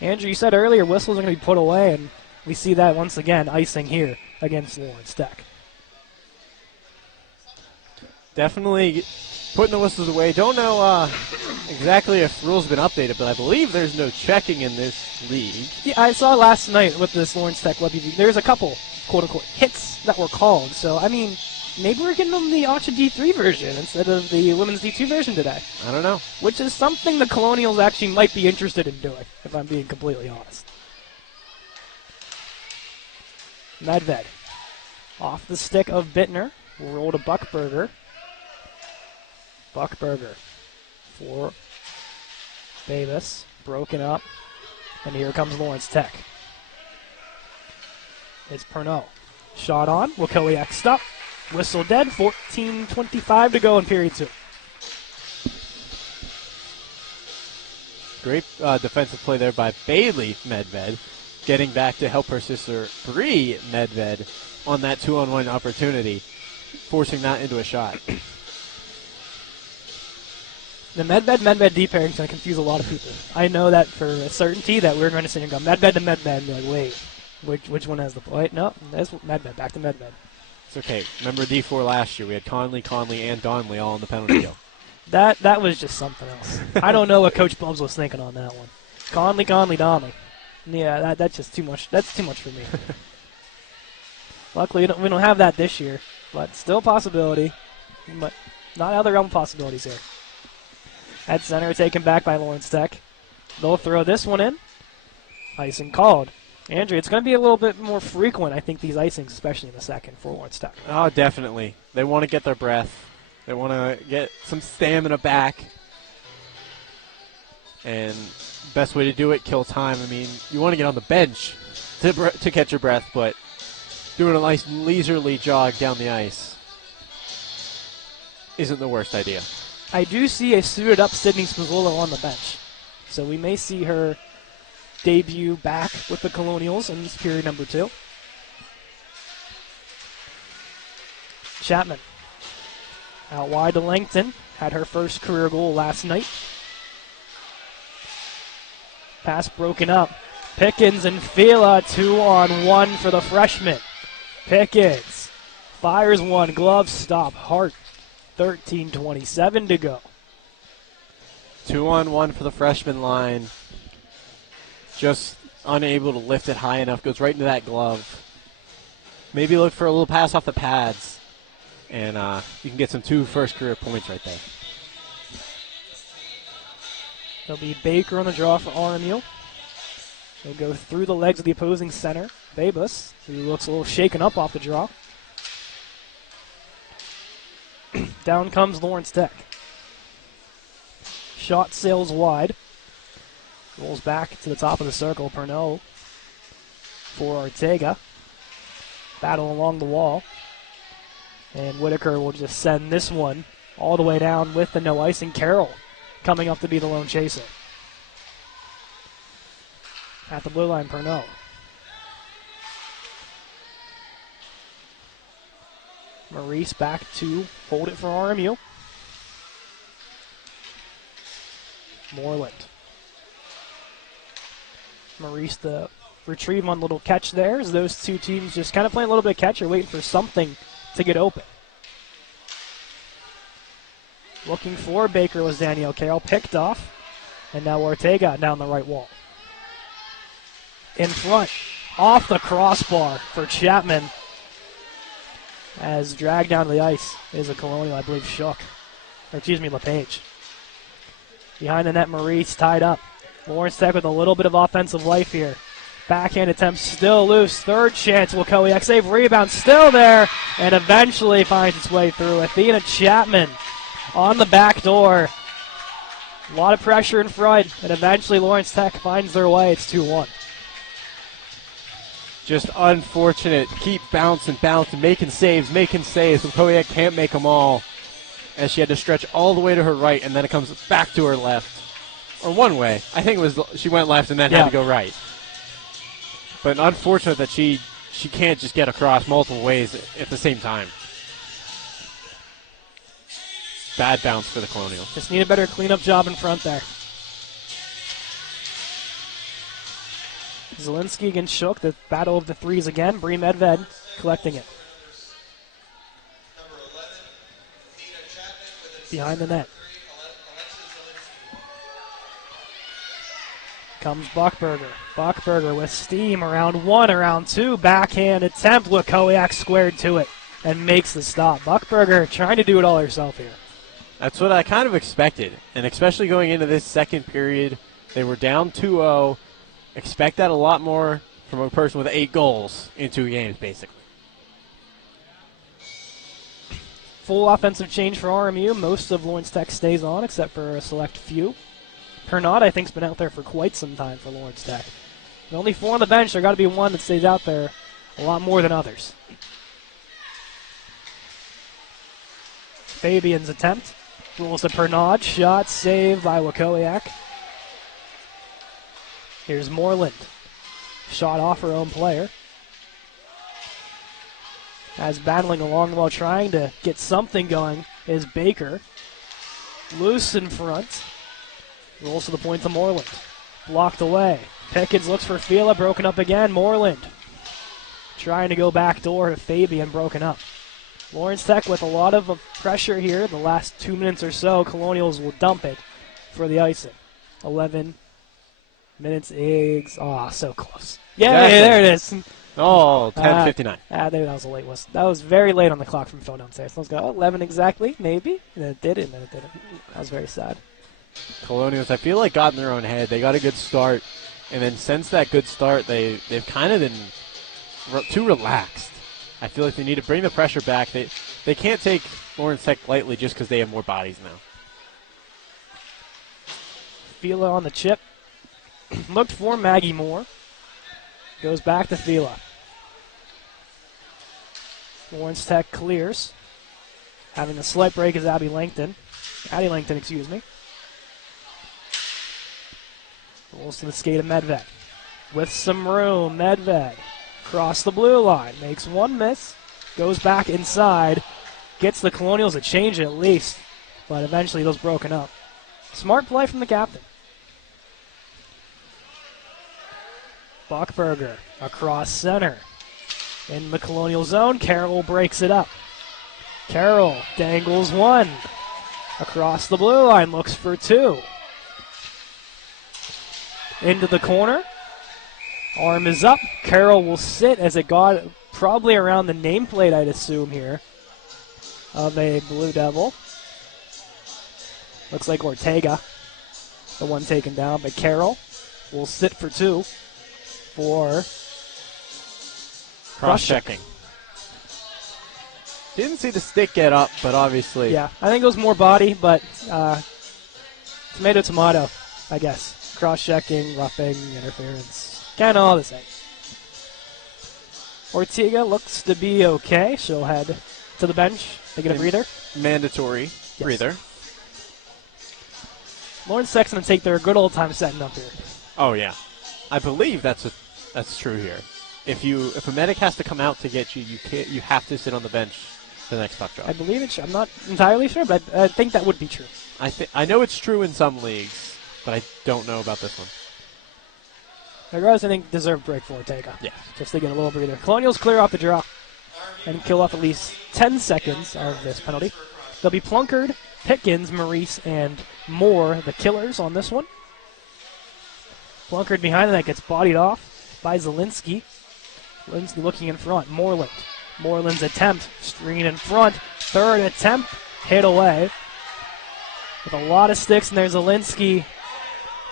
Andrew, you said earlier whistles are going to be put away, and we see that once again, icing here against Lawrence Tech. Definitely putting the whistles away. Don't know exactly if rules have been updated, but I believe there's no checking in this league. Yeah, I saw last night with this Lawrence Tech WebEV, there's a couple, quote-unquote, hits that were called. So, I mean, maybe we're getting them the Archer D3 version instead of the Women's D2 version today. I don't know. Which is something the Colonials actually might be interested in doing, if I'm being completely honest. Medved. Off the stick of Bittner. Will roll to Buckberger. Buckberger for Davis. Broken up. And here comes Lawrence Tech. It's Pernod. Shot on. Wakowiak stop. Whistle dead. 14:25 to go in period 2. Great defensive play there by Bailey Medved, getting back to help her sister Bree Medved on that 2-on-1 opportunity, forcing that into a shot. The Medved D pairing is going to confuse a lot of people. I know that for a certainty that we're going to sit and go Medved to Medved and be like, wait, which one has the point? No, that's Medved. Back to Medved. It's okay. Remember D4 last year? We had Conley, and Donnelly all on the penalty kill. That was just something else. I don't know what Coach Bubs was thinking on that one. Conley, Donnelly. Yeah, that's just too much. That's too much for me. Luckily, we don't have that this year, but still a possibility. But not other realm possibilities here. At center, taken back by Lawrence Tech. They'll throw this one in. Icing called. Andrew, it's going to be a little bit more frequent, I think, these icings, especially in the second for Lawrence Tech. Oh, definitely. They want to get their breath. They want to get some stamina back. And best way to do it, kill time. I mean, you want to get on the bench to catch your breath, but doing a nice leisurely jog down the ice isn't the worst idea. I do see a suited-up Sydney Spazzola on the bench. So we may see her debut back with the Colonials in this period number 2. Chapman. Out wide to Langton. Had her first career goal last night. Pass broken up. Pickens and Fila 2-on-1 for the freshman. Pickens fires one. Glove stop. Hart. 13:27 to go. 2-on-1 for the freshman line. Just unable to lift it high enough. Goes right into that glove. Maybe look for a little pass off the pads. And you can get some 2 first career points right there. There'll be Baker on the draw for RMU. They'll go through the legs of the opposing center, Babus, who looks a little shaken up off the draw. Down comes Lawrence Tech. Shot sails wide. Rolls back to the top of the circle. Pernod for Ortega. Battle along the wall. And Whitaker will just send this one all the way down with the no icing. Carroll coming up to be the lone chaser. At the blue line, Pernod. Maurice back to hold it for RMU. Moreland. Maurice the retrieve on little catch there as those two teams just kind of playing a little bit of catcher, waiting for something to get open. Looking for Baker was Danielle Carroll, picked off, and now Ortega down the right wall. In front, off the crossbar for Chapman. As dragged down to the ice is a Colonial, I believe, Shook. Or excuse me, LePage. Behind the net, Maurice tied up. Lawrence Tech with a little bit of offensive life here. Backhand attempt still loose. Third chance, Wakowiak save, rebound still there, and eventually finds its way through. Athena Chapman on the back door. A lot of pressure in front, and eventually Lawrence Tech finds their way. It's 2-1. Just unfortunate. Keep bouncing, making saves. Lukowiak can't make them all, as she had to stretch all the way to her right, and then it comes back to her left. Or one way. I think it was she went left and then had to go right. But unfortunate that she can't just get across multiple ways at the same time. Bad bounce for the Colonials. Just need a better cleanup job in front there. Zielinski against Shook, the battle of the threes again. Bree Medved collecting it. Behind the net. Comes Buckberger. Buckberger with steam. Around one, around two. Backhand attempt. Lukowiak squared to it and makes the stop. Buckberger trying to do it all herself here. That's what I kind of expected. And especially going into this second period, they were down 2-0. Expect that a lot more from a person with 8 goals in 2 games, basically. Full offensive change for RMU. Most of Lawrence Tech stays on, except for a select few. Pernod, I think, has been out there for quite some time for Lawrence Tech. With only 4 on the bench, there got to be one that stays out there a lot more than others. Fabian's attempt. Rolls to Pernod. Shot saved by Lukowiak. Here's Moreland. Shot off her own player. As battling along while trying to get something going is Baker. Loose in front. Rolls to the point to Moreland. Blocked away. Pickens looks for Fila. Broken up again. Moreland trying to go back door to Fabian. Broken up. Lawrence Tech with a lot of pressure here. The last 2 minutes or so, Colonials will dump it for the icing. 11 minutes, eggs. Oh, so close. Yeah, Exactly. there it is. Oh, 10:59. There, that was a late one. That was very late on the clock from phone downstairs. So I was going, 11 exactly, maybe. And then it did, and then it didn't. That was very sad. Colonials, I feel like, got in their own head. They got a good start, and then since that good start, they've kind of been too relaxed. I feel like they need to bring the pressure back. They can't take Lawrence Tech lightly just because they have more bodies now. Fila on the chip. Looked for Maggie Moore. Goes back to Fila. Lawrence Tech clears. Having a slight break is Addie Langton, excuse me. Rolls to the skate of Medved. With some room, Medved. Across the blue line. Makes one miss. Goes back inside. Gets the Colonials a change at least. But eventually those broken up. Smart play from the captain. Buckberger across center. In the Colonial zone, Carroll breaks it up. Carroll dangles one. Across the blue line, looks for 2. Into the corner. Arm is up. Carroll will sit as it got probably around the nameplate, I'd assume, here, of a Blue Devil. Looks like Ortega, the one taken down, but Carroll will sit for 2 for Cross-checking. Didn't see the stick get up, but obviously. Yeah, I think it was more body, but tomato, I guess. Cross-checking, roughing, interference. Kind of all the same. Ortega looks to be okay. She'll head to the bench to get a breather. Mandatory breather. Lawrence Tech's going to take their good old time setting up here. Oh, yeah. I believe that's true here. If a medic has to come out to get you, you have to sit on the bench for the next puck drop. I believe it's. I'm not entirely sure, but I think that would be true. I know it's true in some leagues, but I don't know about this one. Regardless, I think deserved break for Ortega. Yeah. Just to get a little breather. Colonials clear off the draw and kill off at least 10 seconds of this penalty. They'll be Plunkard, Pickens, Maurice, and Moore, the killers on this one. Plunkard behind the net gets bodied off by Zielinski. Zielinski looking in front. Moreland. Moreland's attempt. Screen in front. Third attempt. Hit away. With a lot of sticks, and there's Zielinski.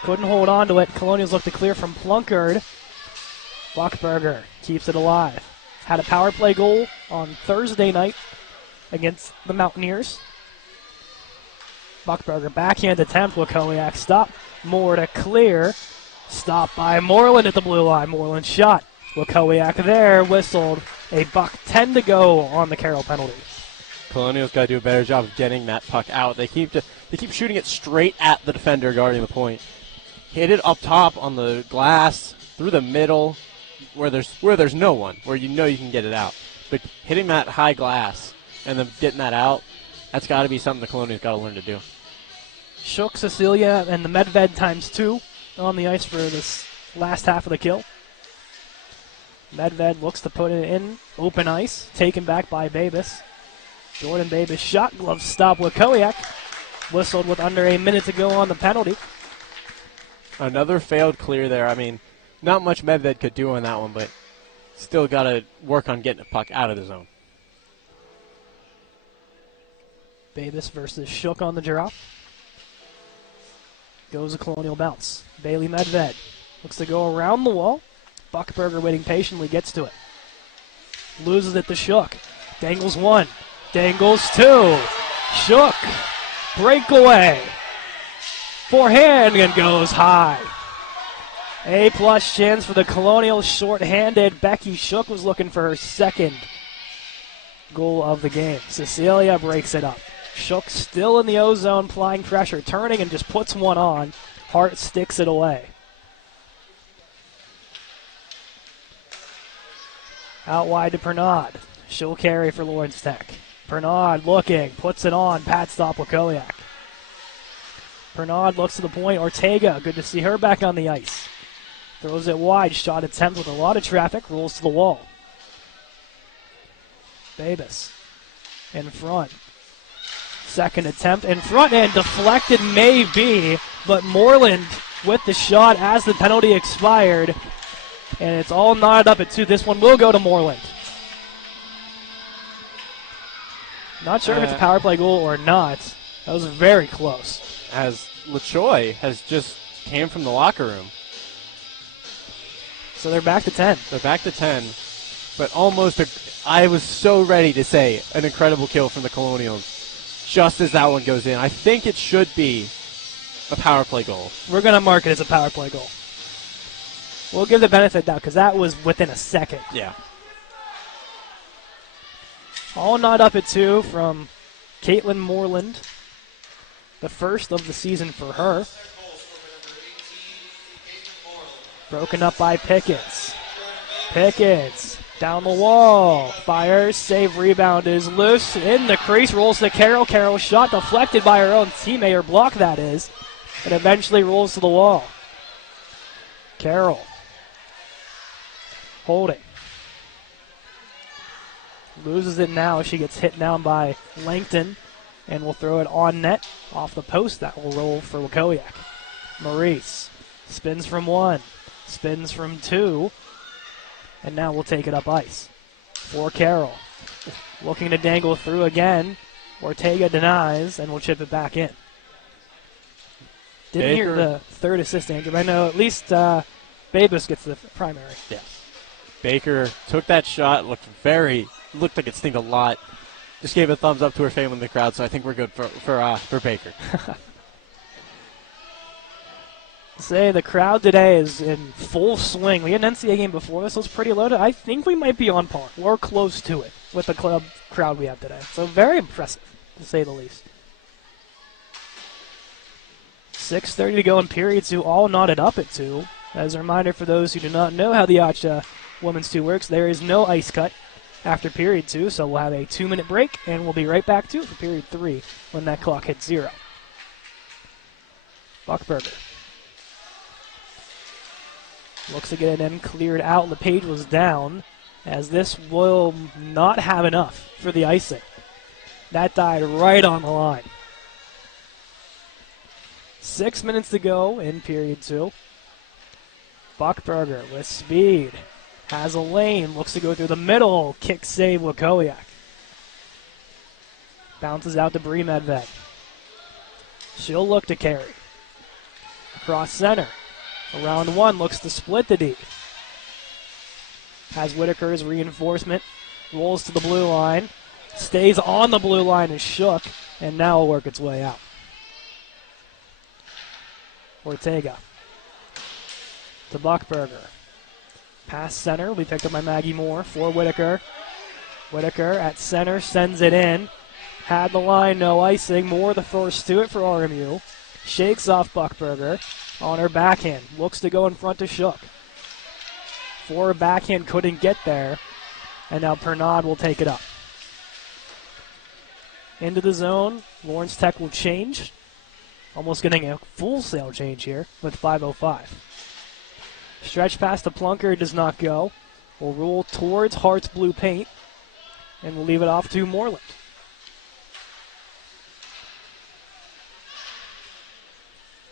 Couldn't hold on to it. Colonials look to clear from Plunkard. Buckberger keeps it alive. Had a power play goal on Thursday night against the Mountaineers. Buckberger backhand attempt. Lukowiak stop. Moore to clear. Stopped by Moreland at the blue line. Moreland shot. Wakowiak there, whistled. A $1:10 to go on the Carroll penalty. Colonial's got to do a better job of getting that puck out. They keep shooting it straight at the defender guarding the point. Hit it up top on the glass, through the middle, where there's no one, where you know you can get it out. But hitting that high glass and then getting that out, that's got to be something the Colonial's got to learn to do. Shook, Cecilia, and the Medved ×2 on the ice for this last half of the kill. Medved looks to put it in open ice, taken back by Babis. Jordan Babis shot, glove stop with Wakowiak. Whistled with under a minute to go on the penalty. Another failed clear there. I mean, not much Medved could do on that one, but still got to work on getting the puck out of the zone. Babis versus Shook on the draw. Goes a Colonial bounce. Bailey Medved looks to go around the wall. Buckberger waiting patiently, gets to it. Loses it to Shook. Dangles one. Dangles two. Shook. Breakaway. Forehand and goes high. A-plus chance for the Colonials, short-handed. Becky Shook was looking for her second goal of the game. Cecilia breaks it up. Shook still in the O-zone, applying pressure, turning and just puts one on. Hart sticks it away. Out wide to Pernod. She'll carry for Lawrence Tech. Pernod looking, puts it on, pad stop Wakowiak. Pernod looks to the point. Ortega, good to see her back on the ice. Throws it wide, shot attempt with a lot of traffic, rolls to the wall. Babis in front. Second attempt in front and deflected maybe, but Moreland with the shot as the penalty expired. And it's all knotted up at 2. This one will go to Moreland. Not sure if it's a power play goal or not. That was very close. As LaChoy has just came from the locker room. So they're back to 10. They're back to 10, but I was so ready to say an incredible kill from the Colonials just as that one goes in. I think it should be a power play goal. We're going to mark it as a power play goal. We'll give the benefit now because that was within a second. Yeah. All knotted up at 2 from Caitlin Moreland. The first of the season for her. Broken up by Pickens. Pickens down the wall. Fires, save, rebound is loose. In the crease, rolls to Carroll. Carroll shot deflected by her own teammate, or block that is. And eventually rolls to the wall. Carroll. Holding. Loses it now. She gets hit down by Langton. And will throw it on net. Off the post. That will roll for Wakowiak. Maurice spins from 1. Spins from 2. And now we'll take it up ice. For Carroll. Looking to dangle through again. Ortega denies and will chip it back in. Didn't hear the third assist, Andrew, but I know at least Babis gets the primary. Yeah. Baker took that shot, looked like it stinged a lot. Just gave a thumbs up to her family in the crowd, so I think we're good for Baker. Say the crowd today is in full swing. We had an NCAA game before this, so it's pretty loaded. I think we might be on par or close to it with the club crowd we have today. So very impressive, to say the least. 6:30 to go in period 2, all knotted up at 2. As a reminder for those who do not know how the ACHA Women's 2 works, there is no ice cut after period 2, so we'll have a 2-minute break, and we'll be right back to it for period 3 when that clock hits 0. Buckberger looks to get it in, cleared out. LePage was down, as this will not have enough for the icing. That died right on the line. 6 minutes to go in period 2. Buckberger with speed. Has a lane, looks to go through the middle. Kick save Wakowiak. Bounces out to Bree Medved. She'll look to carry. Across center. Around 1, looks to split the D. Has Whitaker's reinforcement. Rolls to the blue line. Stays on the blue line, is shook, and now will work its way out. Ortega to Buckberger. Pass center will be picked up by Maggie Moore for Whitaker. Whitaker at center sends it in. Had the line, no icing. Moore the first to it for RMU. Shakes off Buckberger on her backhand. Looks to go in front to Shook. For her backhand, couldn't get there. And now Pernod will take it up. Into the zone. Lawrence Tech will change. Almost getting a full sail change here with 5:05. Stretch pass to Plunker does not go. Will roll towards Hart's blue paint. And we'll leave it off to Moreland.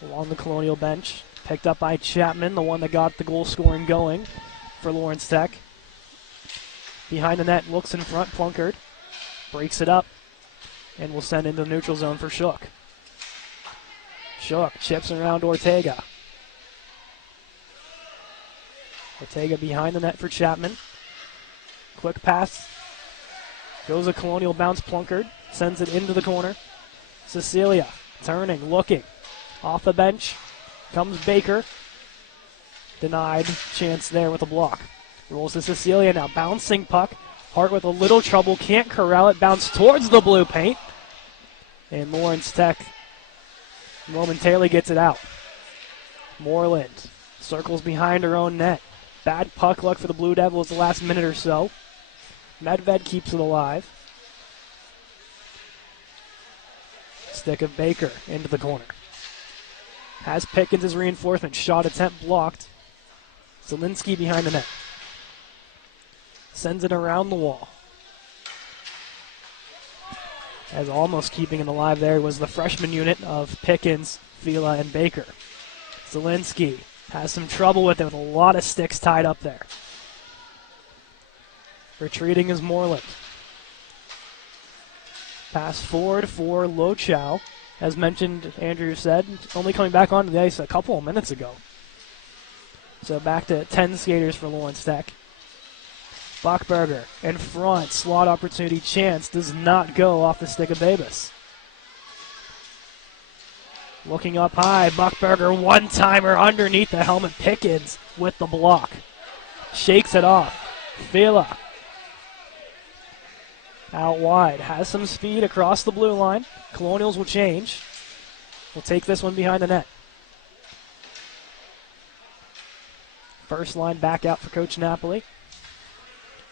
Along the Colonial bench. Picked up by Chapman, the one that got the goal scoring going for Lawrence Tech. Behind the net, looks in front, Plunkard. Breaks it up. And will send into the neutral zone for Shook. Shook chips around Ortega. Ortega behind the net for Chapman. Quick pass. Goes a Colonial bounce, Plunkard. Sends it into the corner. Cecilia turning, looking. Off the bench. Comes Baker. Denied chance there with a block. Rolls to Cecilia now. Bouncing puck. Hart with a little trouble. Can't corral it. Bounce towards the blue paint. And Lawrence Tech momentarily gets it out. Moreland circles behind her own net. Bad puck luck for the Blue Devils the last minute or so. Medved keeps it alive. Stick of Baker into the corner. Has Pickens as reinforcement. Shot attempt blocked. Zielinski behind the net. Sends it around the wall. As almost keeping it alive there was the freshman unit of Pickens, Fila, and Baker. Zielinski has some trouble with it with a lot of sticks tied up there. Retreating is Moreland. Pass forward for Lochow. As mentioned, Andrew said, only coming back onto the ice a couple of minutes ago. So back to 10 skaters for Lawrence Tech. Buckberger in front, slot opportunity, chance, does not go off the stick of Babus. Looking up high, Buckberger one-timer underneath the helmet. Pickens with the block. Shakes it off. Fila out wide, has some speed across the blue line. Colonials will change. We'll take this one behind the net. First line back out for Coach Napoli.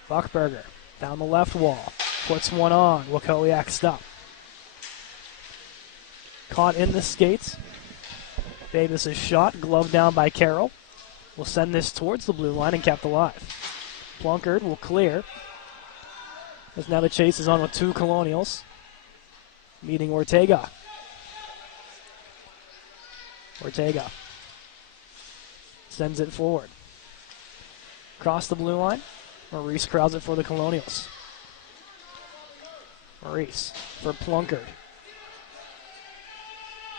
Buckberger down the left wall. Puts one on. Wakowiak stop. Caught in the skates. Davis' shot, gloved down by Carroll. Will send this towards the blue line and kept alive. Plunkard will clear. As now the chase is on with two Colonials. Meeting Ortega. Ortega sends it forward. Across the blue line. Maurice crowds it for the Colonials. Maurice for Plunkard.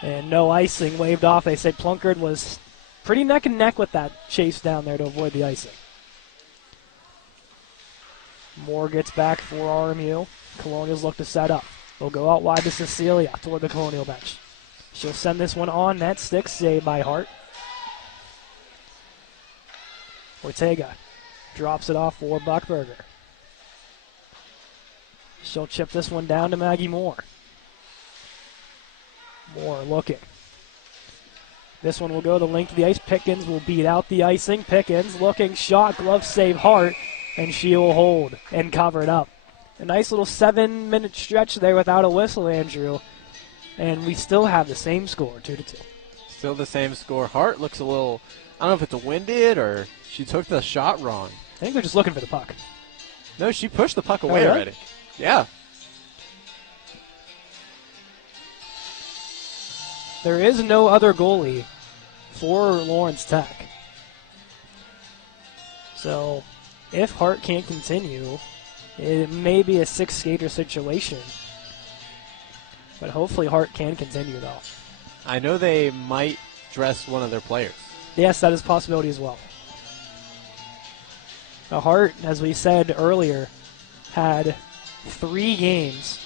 And no icing, waved off. They say Plunkard was pretty neck and neck with that chase down there to avoid the icing. Moore gets back for RMU. Colonials look to set up. They'll go out wide to Cecilia toward the Colonial bench. She'll send this one on net. Stick saved by Hart. Ortega drops it off for Buckberger. She'll chip this one down to Maggie Moore. Moore looking. This one will go the length of the ice. Pickens will beat out the icing. Pickens looking, shot, glove save, Hart, and she will hold and cover it up. A nice little 7-minute stretch there without a whistle, Andrew. And we still have the same score, 2-2. Still the same score. Hart looks a little, I don't know if it's a winded or she took the shot wrong. I think they're just looking for the puck. No, she pushed the puck away already. Yeah. There is no other goalie for Lawrence Tech. So if Hart can't continue, it may be a 6-skater situation. But hopefully Hart can continue, though. I know they might dress one of their players. Yes, that is a possibility as well. Now Hart, as we said earlier, had 3 games.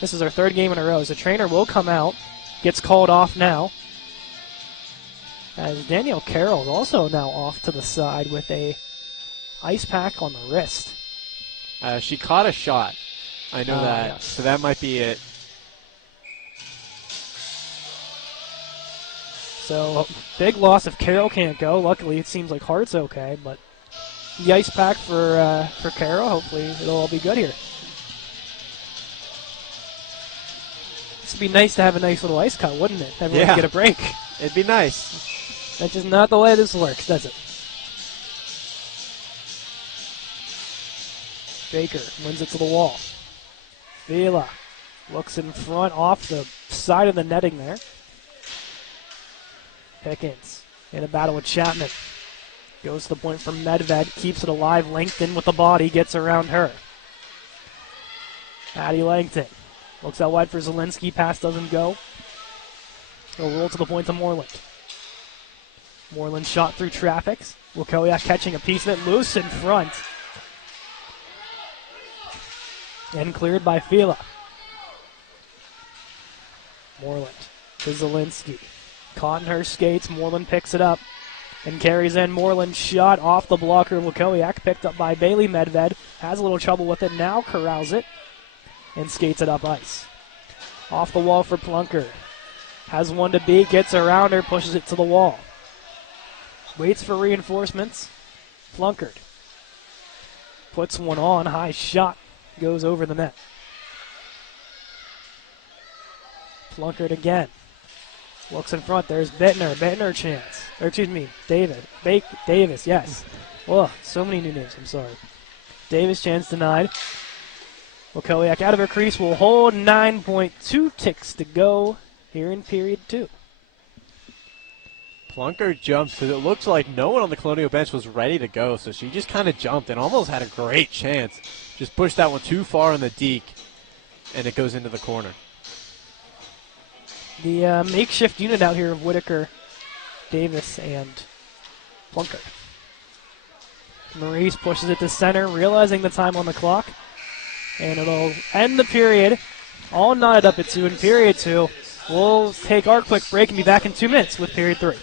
This is our 3rd game in a row. So the trainer will come out, gets called off now. As Danielle Carroll is also now off to the side with a ice pack on the wrist. She caught a shot. I know that. Yeah. So that might be it. So big loss if Carroll can't go. Luckily, it seems like Hart's okay, but the ice pack for Carroll. Hopefully, it'll all be good here. This would be nice to have a nice little ice cut, wouldn't it? Everyone Yeah. get a break. It'd be nice. That's just not the way this works, does it? Baker wins it to the wall. Vila looks in front off the side of the netting there. Pickens in a battle with Chapman. Goes to the point for Medved, keeps it alive. Langton with the body, gets around her. Addie Langton looks out wide for Zielinski. Pass doesn't go. He'll roll to the point to Moreland. Moreland shot through traffic. Wilkowiak catching a piece of it loose in front. And cleared by Fila. Moreland to Zielinski. Caught in her skates. Moreland picks it up and carries in. Moreland shot off the blocker. Wilkowiak picked up by Bailey. Medved has a little trouble with it. Now corrals it and skates it up ice. Off the wall for Plunker. Has one to beat. Gets around her. Pushes it to the wall. Waits for reinforcements. Flunkered. Puts one on. High shot. Goes over the net. Plunkered again. Looks in front. There's Bittner. Bittner chance. Or excuse me, Davis. Davis, yes. Whoa, so many new names. I'm sorry. Davis chance denied. Wilkowiak out of her crease will hold. 9.2 ticks to go here in period 2. Plunker jumps because it looks like no one on the Colonial bench was ready to go, so she just kind of jumped and almost had a great chance. Just pushed that one too far on the deke, and it goes into the corner. The makeshift unit out here of Whitaker, Davis, and Plunker. Maurice pushes it to center, realizing the time on the clock, and it'll end the period. All knotted up at 2 in period 2. We'll take our quick break and be back in 2 minutes with period 3.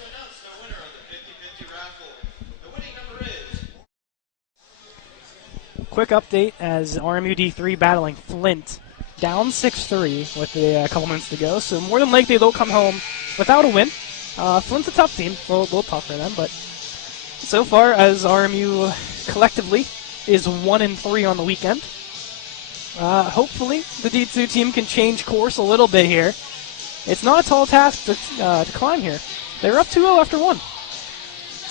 Quick update as RMU D3 battling Flint. Down 6-3 with a couple minutes to go, so more than likely they'll come home without a win. Flint's a tough team, a little tough for them, but so far as RMU collectively is 1-3 on the weekend. Hopefully the D2 team can change course a little bit here. It's not a tall task to climb here. They're up 2-0 after 1.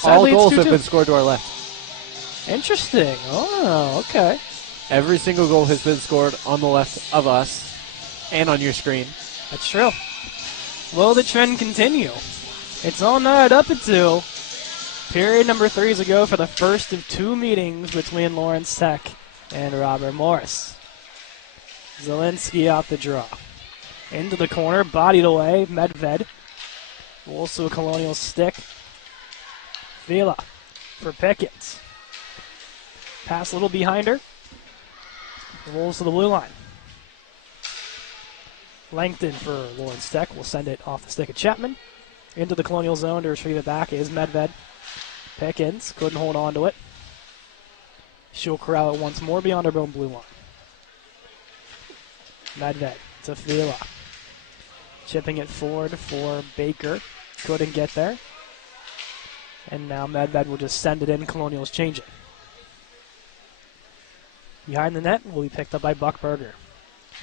Sadly, All goals it's 2-2. have been scored to our left. Interesting. Oh, okay. Every single goal has been scored on the left of us and on your screen. That's true. Will the trend continue? It's all knotted up at 2. Period number 3 is a go for the first of 2 meetings between Lawrence Tech and Robert Morris. Zielinski off the draw. Into the corner, bodied away, Medved. Also a Colonial stick. Vila for Pickett. Pass a little behind her. Rolls to the blue line. Langton for Lawrence Tech will send it off the stick of Chapman. Into the Colonial zone to retrieve it back is Medved. Pickens couldn't hold on to it. She'll corral it once more beyond her own blue line. Medved to Vila. Chipping it forward for Baker. Couldn't get there. And now Medved will just send it in. Colonial's changing. Behind the net will be picked up by Buckberger.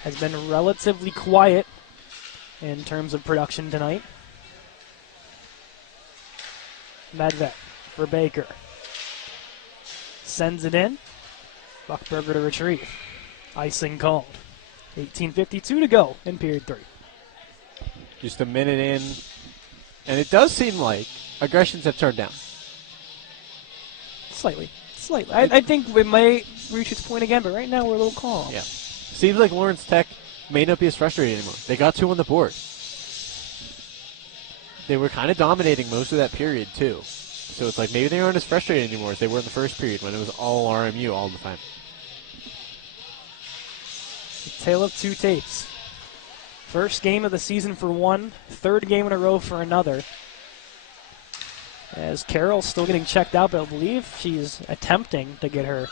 Has been relatively quiet in terms of production tonight. Medved for Baker. Sends it in. Buckberger to retrieve. Icing called. 18:52 to go in period 3. Just a minute in, and it does seem like aggressions have turned down. Slightly. I think we may reach its point again, but right now we're a little calm. Yeah. Seems like Lawrence Tech may not be as frustrated anymore. They got 2 on the board. They were kind of dominating most of that period, too. So it's like maybe they aren't as frustrated anymore as they were in the first period when it was all RMU all the time. A tale of 2 tapes. First game of the season for one, third game in a row for another. As Carroll's still getting checked out, but I believe she's attempting to get her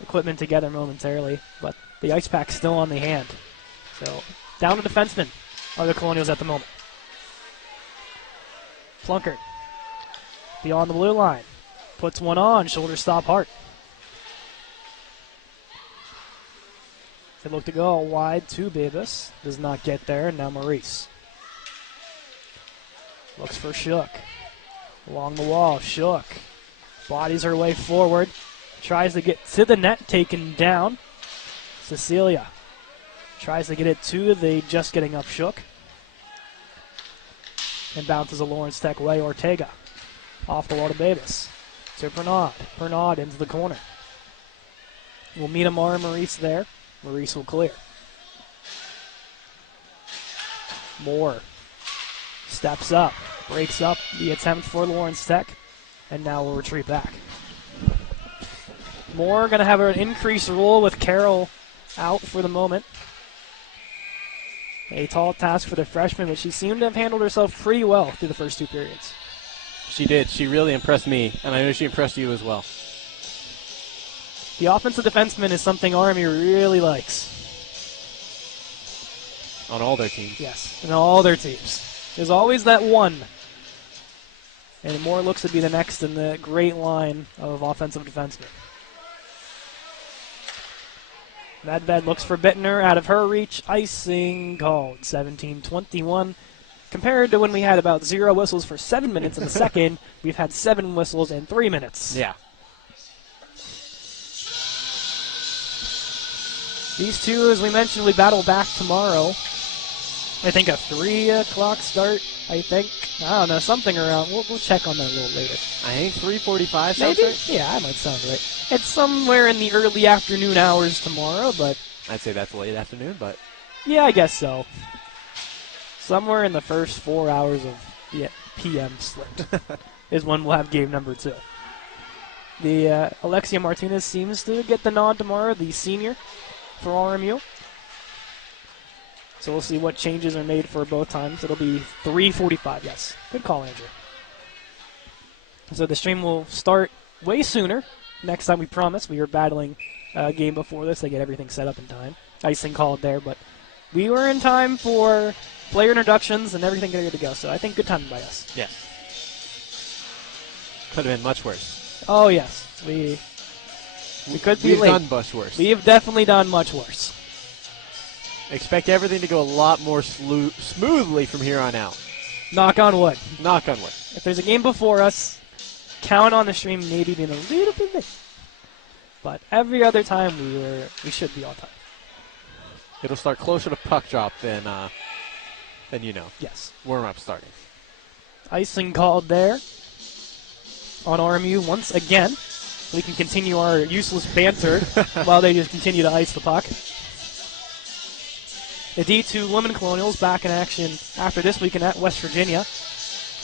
equipment together momentarily. But the ice pack's still on the hand. So down to defensemen are the Colonials at the moment. Plunkert beyond the blue line. Puts one on, shoulder stop Hart. They look to go wide to Babus. Does not get there, and now Maurice. Looks for Shook. Along the wall, Shook. Bodies her way forward. Tries to get to the net, taken down. Cecilia tries to get it to the just getting up Shook. And bounces a Lawrence Tech way. Ortega off the wall to Babus. To Pernod. Pernod into the corner. We'll meet Amara Maurice there. Maurice will clear. Moore steps up. Breaks up the attempt for Lawrence Tech. And now we'll retreat back. Moore going to have an increased role with Carroll out for the moment. A tall task for the freshman, but she seemed to have handled herself pretty well through the first two periods. She did. She really impressed me, and I know she impressed you as well. The offensive defenseman is something RMU really likes. On all their teams. Yes, in all their teams. There's always that one. And Moore looks to be the next in the great line of offensive defensemen. Medved looks for Bittner out of her reach. Icing called. 17-21. Compared to when we had about 0 whistles for 7 minutes in the second, we've had 7 whistles in 3 minutes. Yeah. These two, as we mentioned, we battle back tomorrow. I think a 3 o'clock start, I think. I don't know, something around. We'll check on that a little later. I think 3:45 sounds Maybe? right. Yeah, that might sound right. It's somewhere in the early afternoon hours tomorrow, but... I'd say that's late afternoon, but... Yeah, I guess so. Somewhere in the first 4 hours of the PM slip is when we'll have game number 2. The Alexia Martinez seems to get the nod tomorrow, the senior for RMU. So we'll see what changes are made for both times. It'll be 3:45, yes. Good call, Andrew. So the stream will start way sooner. Next time, we promise. We were battling a game before this. They get everything set up in time. Icing called there, but we were in time for player introductions and everything good to go. So I think good timing by us. Yes. Could have been much worse. Oh, yes. We could be We've late. done much worse. We have definitely done much worse. Expect everything to go a lot more smoothly from here on out. Knock on wood. Knock on wood. If there's a game before us, count on the stream maybe being a little bit late. But every other time we should be on time. It'll start closer to puck drop than you know. Yes. Warm-up starting. Icing called there on RMU once again. We can continue our useless banter while they just continue to ice the puck. The D2 Women Colonials back in action after this weekend at West Virginia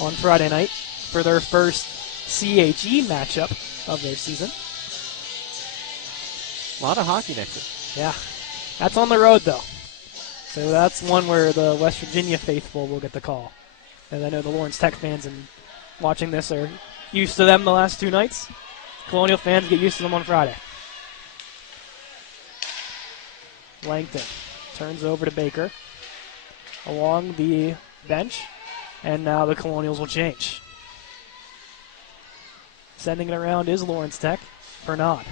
on Friday night for their first CHE matchup of their season. A lot of hockey next year. Yeah. That's on the road, though. So that's one where the West Virginia faithful will get the call. And I know the Lawrence Tech fans and watching this are used to them the last 2 nights. Colonial fans get used to them on Friday. Langton turns over to Baker along the bench, and now the Colonials will change. Sending it around is Lawrence Tech. Pernod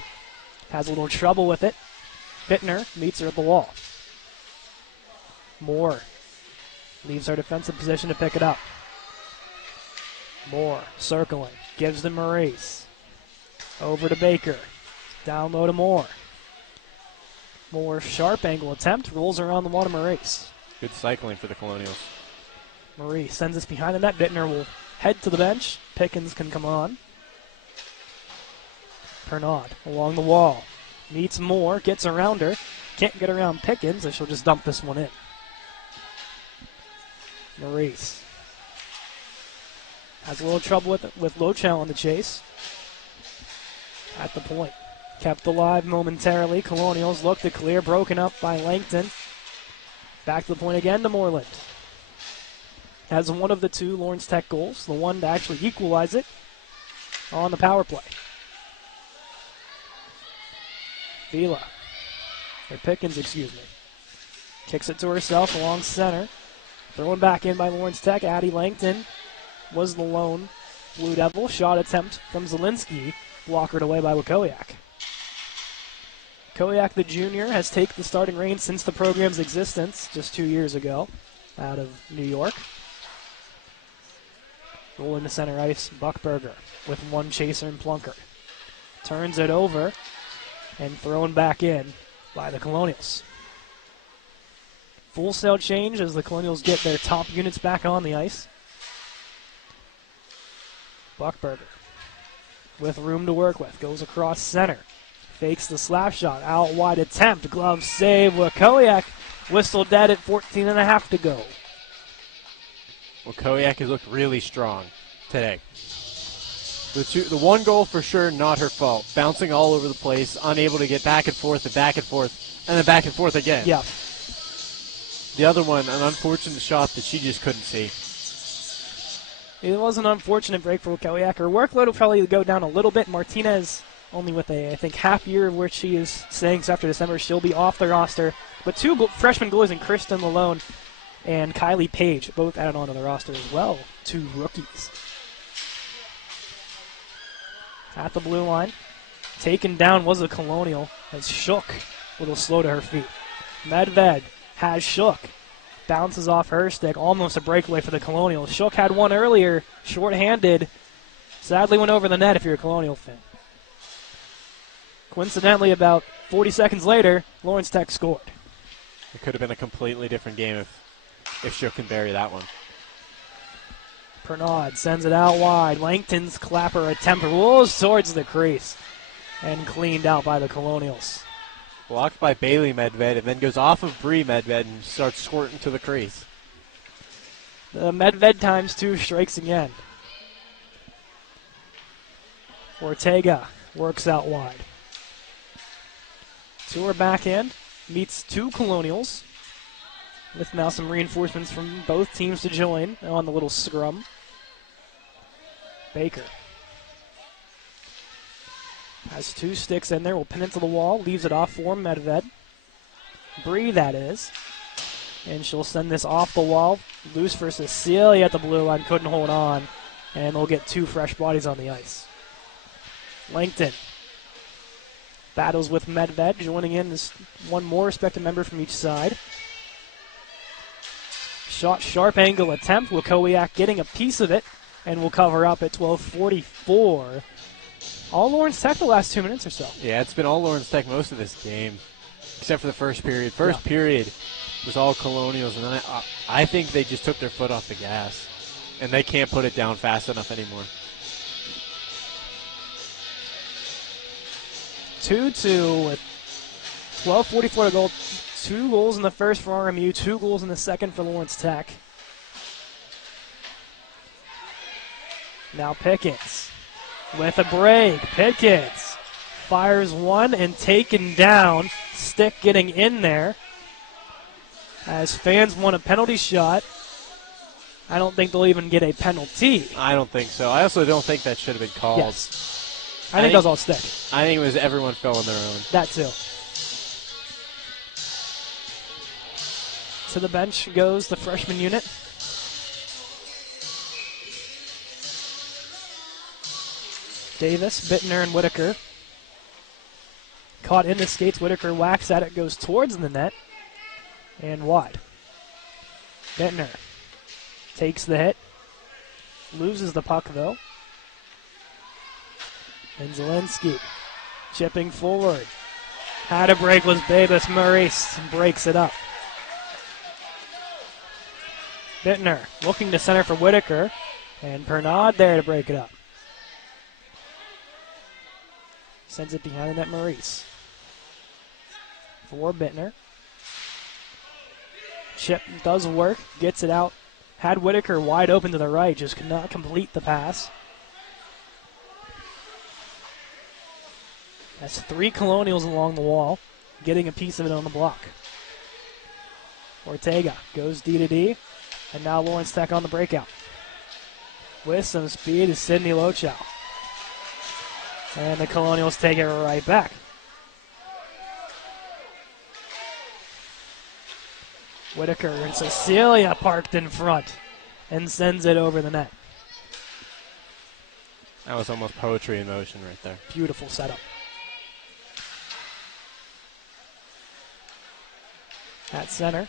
has a little trouble with it. Bittner meets her at the wall. Moore leaves her defensive position to pick it up. Moore circling, gives to Maurice. Over to Baker. Down low to Moore. Moore sharp angle attempt, rolls around the wall to Maurice. Good cycling for the Colonials. Maurice sends us behind the net. Bittner will head to the bench. Pickens can come on. Pernod along the wall. Meets Moore, gets around her. Can't get around Pickens, and she'll just dump this one in. Maurice has a little trouble with Lochow on the chase. At the point. Kept alive momentarily. Colonials look to clear. Broken up by Langton. Back to the point again to Moreland. has one of the two Lawrence Tech goals, the one to actually equalize it on the power play. Pickens, kicks it to herself along center. Thrown back in by Lawrence Tech. Addie Langton was the lone Blue Devil. Shot attempt from Zielinski, blockered away by Wakowiak. Wakowiak, the junior, has taken the starting reins since the program's existence just 2 years ago out of New York. Rolling to center ice, Buckberger with one chaser and Plunkett. Turns it over and thrown back in by the Colonials. Full sail change as the Colonials get their top units back on the ice. Buckberger with room to work with, goes across center. Fakes the slap shot, out wide attempt, glove save. Wakowiak whistled dead at 14.5 to go. Wakowiak has looked really strong today. The one goal for sure, not her fault. Bouncing all over the place, unable to get back and forth, and then back and forth again. Yeah. The other one, an unfortunate shot that she just couldn't see. It was an unfortunate break for Wakowiak. Her workload will probably go down a little bit. Martinez only with I think, half year of where she is staying, so after December she'll be off the roster. But two freshman goalies in Kristen Malone and Kylie Page, both added onto the roster as well. Two rookies. At the blue line. Taken down was the Colonial as Shook, a little slow to her feet. Medved has Shook. Bounces off her stick, almost a breakaway for the Colonial. Shook had one earlier, shorthanded. Sadly went over the net if you're a Colonial fan. Coincidentally, about 40 seconds later, Lawrence Tech scored. It could have been a completely different game if Shook can bury that one. Pernod sends it out wide. Langton's clapper attempt rolls towards the crease and cleaned out by the Colonials. Blocked by Bailey Medved and then goes off of Bree Medved and starts squirting to the crease. The Medved ×2 strikes again. Ortega works out wide. To her backhand, meets two Colonials, with now some reinforcements from both teams to join on the little scrum. Baker has two sticks in there, will pin it to the wall, leaves it off for Medved. Bree, that is. And she'll send this off the wall, loose for Cecilia at the blue line, couldn't hold on, and they'll get two fresh bodies on the ice. Langton battles with Medved, joining in is one more respected member from each side. Shot, sharp angle attempt. Wakowiak getting a piece of it, and will cover up at 12:44. All Lawrence Tech the last 2 minutes or so. Yeah, it's been all Lawrence Tech most of this game, except for the first period. First period was all Colonials, and then I think they just took their foot off the gas, and they can't put it down fast enough anymore. 2-2 with 12:44 to go. 2 goals in the first for RMU, 2 goals in the second for Lawrence Tech. Now Pickens with a break. Pickens fires one and taken down. Stick getting in there as fans want a penalty shot. I don't think they'll even get a penalty. I don't think so. I also don't think that should have been called. Yes. I think that was all stick. I think it was everyone fell on their own. That too. To the bench goes the freshman unit. Davis, Bittner, and Whitaker. Caught in the skates. Whitaker whacks at it, goes towards the net, and wide. Bittner takes the hit. Loses the puck, though. And Zielinski chipping forward. Had a break was Babas. Maurice breaks it up. Bittner looking to center for Whitaker. And Pernod there to break it up. Sends it behind the net, Maurice. For Bittner. Chip does work. Gets it out. Had Whitaker wide open to the right. Just could not complete the pass. That's 3 Colonials along the wall, getting a piece of it on the block. Ortega goes D to D, And now Lawrence Tech on the breakout. With some speed is Sydney Lochow. And the Colonials take it right back. Whitaker and Cecilia parked in front and sends it over the net. That was almost poetry in motion right there. Beautiful setup. At center.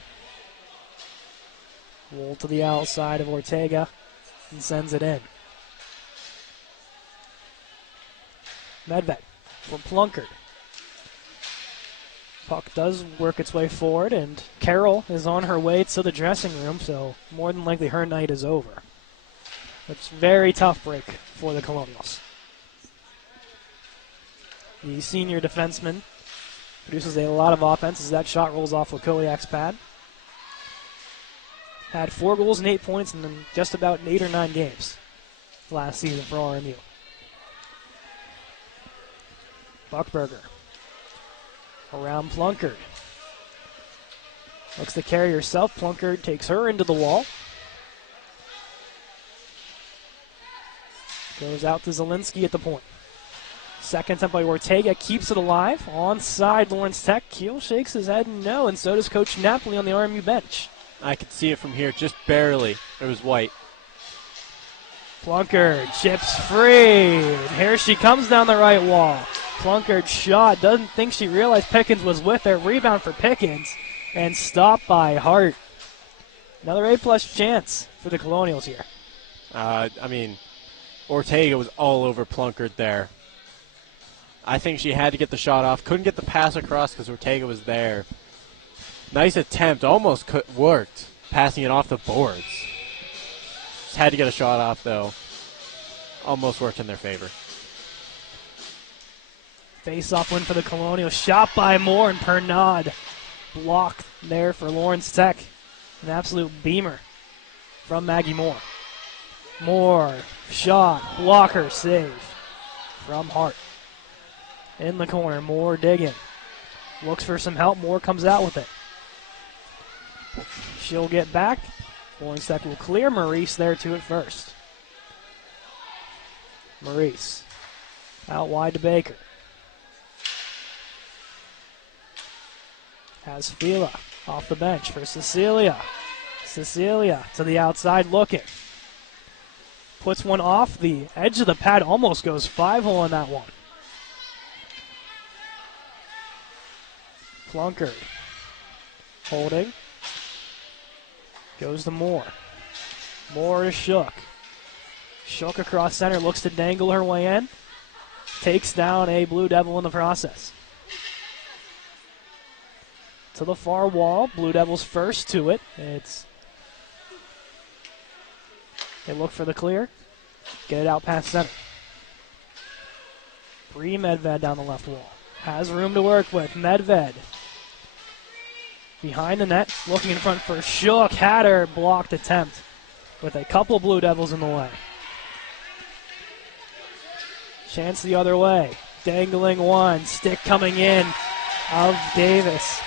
Roll to the outside of Ortega and sends it in. Medved for Plunkard. Puck does work its way forward, and Carroll is on her way to the dressing room, so more than likely her night is over. It's a very tough break for the Colonials. The senior defenseman produces a lot of offense as that shot rolls off Wakowiak's pad. Had 4 goals and 8 points in just about 8 or 9 games last season for RMU. Buckberger around Plunkard. Looks to carry herself. Plunkard takes her into the wall. Goes out to Zielinski at the point. Second attempt by Ortega keeps it alive. Onside Lawrence Tech. Keel shakes his head no, and so does Coach Napoli on the RMU bench. I could see it from here, just barely. It was white. Plunkard chips free. And here she comes down the right wall. Plunkard shot. Doesn't think she realized Pickens was with her. Rebound for Pickens. And stopped by Hart. Another A-plus chance for the Colonials here. Ortega was all over Plunkard there. I think she had to get the shot off. Couldn't get the pass across because Ortega was there. Nice attempt. Almost worked. Passing it off the boards. Just had to get a shot off, though. Almost worked in their favor. Face-off win for the Colonials. Shot by Moore, and Pernod blocked there for Lawrence Tech. An absolute beamer from Maggie Moore. Moore, shot, blocker, save from Hart. In the corner, Moore digging. Looks for some help. Moore comes out with it. She'll get back. Lawrence Tech will clear. Maurice there to it first. Maurice out wide to Baker. Has Fila off the bench for Cecilia. Cecilia to the outside looking. Puts one off the edge of the pad. Almost goes 5-hole on that one. Plunkard holding. Goes to Moore. Moore is Shook. Shook across center. Looks to dangle her way in. Takes down a Blue Devil in the process. To the far wall. Blue Devils first to it. They look for the clear. Get it out past center. Bree Medved down the left wall. Has room to work with. Medved behind the net. Looking in front for Shook. Had her blocked attempt with a couple Blue Devils in the way. Chance the other way. Dangling one. Stick coming in of Davis.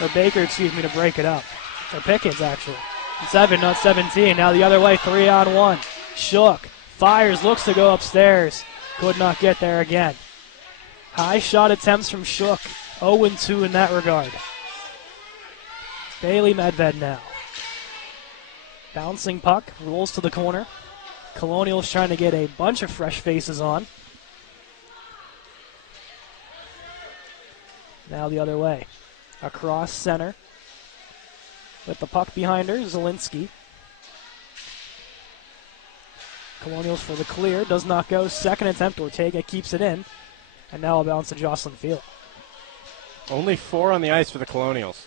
Or Baker, to break it up. Or Pickens, actually. 7, not 17. Now the other way, 3-on-1. Shook. Fires, looks to go upstairs. Could not get there again. High shot attempts from Shook. 0-2 in that regard. Bailey Medved now. Bouncing puck, rolls to the corner. Colonials trying to get a bunch of fresh faces on. Now the other way. Across center. With the puck behind her, Zielinski. Colonials for the clear. Does not go. Second attempt. Ortega keeps it in. And now a bounce to Jocelyn Field. Only 4 on the ice for the Colonials.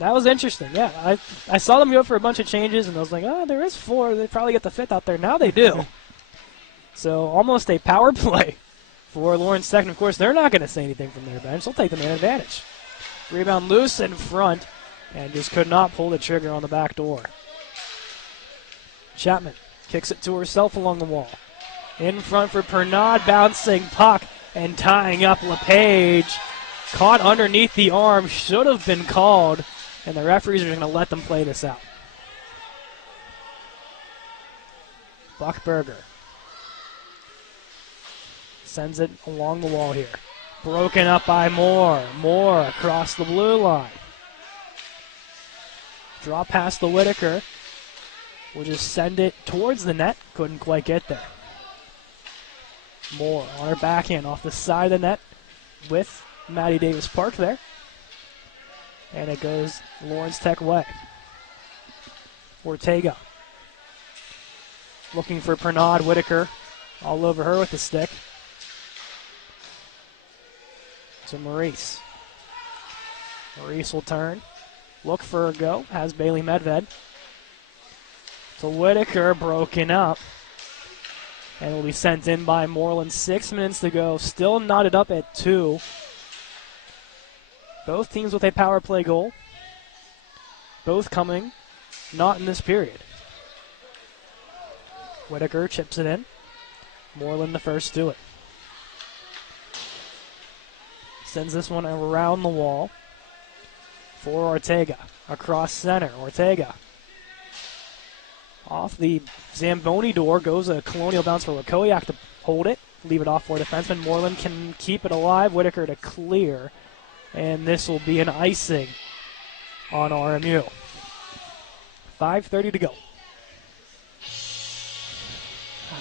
That was interesting, yeah. I saw them go for a bunch of changes, and I was like, oh, there is 4. They probably get the 5th out there. Now they do. So almost a power play for Lawrence Tech. And, of course, they're not going to say anything from their bench. They'll take the man advantage. Rebound loose in front, and just could not pull the trigger on the back door. Chapman kicks it to herself along the wall. In front for Pernod, bouncing puck and tying up LePage. Caught underneath the arm, should have been called, and the referees are going to let them play this out. Buckberger sends it along the wall here. Broken up by Moore. Moore across the blue line. Draw past the Whitaker. We'll just send it towards the net. Couldn't quite get there. Moore on her backhand off the side of the net with Maddie Davis Park there. And it goes Lawrence Tech way. Ortega looking for Pernod. Whitaker all over her with the stick. To Maurice. Maurice will turn. Look for a go. Has Bailey Medved. To Whitaker, broken up. And will be sent in by Moreland. 6 minutes to go. Still knotted up at 2. Both teams with a power play goal. Both coming not in this period. Whitaker chips it in. Moreland the first to it. Sends this one around the wall for Ortega. Across center, Ortega. Off the Zamboni door goes a Colonial bounce for Wakoyak to hold it. Leave it off for defenseman. Moreland can keep it alive. Whitaker to clear. And this will be an icing on RMU. 5:30 to go.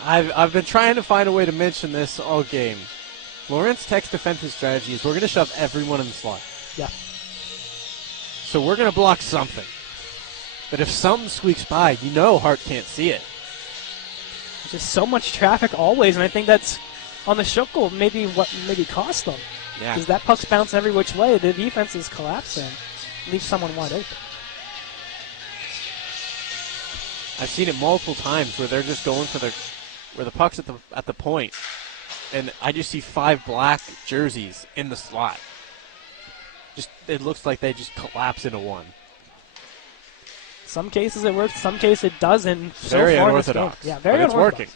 I've been trying to find a way to mention this all game. Lawrence Tech's defensive strategy is we're going to shove everyone in the slot. Yeah. So we're going to block something. But if something squeaks by, you know Hart can't see it. Just so much traffic always, and I think that's on the Shook goal maybe what maybe cost them. Yeah. Because that puck's bouncing every which way. The defense is collapsing. Leaves someone wide open. I've seen it multiple times where they're just going for where the puck's at the point. And I just see 5 black jerseys in the slot. Just it looks like they just collapse into one. Some cases it works, some cases it doesn't. Very so far unorthodox. This game. Yeah, very but it's unorthodox. working.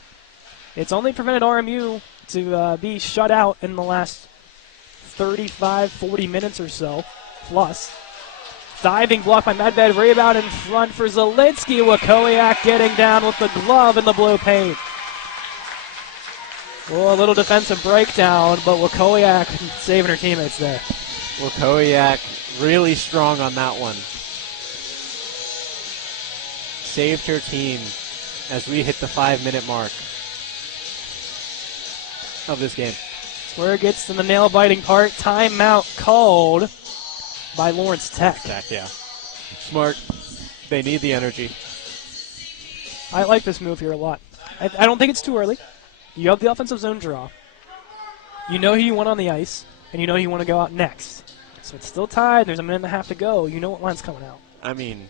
It's only prevented RMU to be shut out in the last 35, 40 minutes or so, plus. Diving block by Medved, rebound in front for Zalitsky. Wakoyak getting down with the glove in the blue paint. Oh, a little defensive breakdown, but Wakoyak saving her teammates there. Wakoyak really strong on that one. Saved her team as we hit the 5-minute mark of this game. Where it gets to the nail-biting part. Timeout called by Lawrence Tech. Yeah. Smart. They need the energy. I like this move here a lot. I don't think it's too early. You have the offensive zone draw. You know who you want on the ice, and you know who you want to go out next. So it's still tied. There's a minute and a half to go. You know what line's coming out. I mean,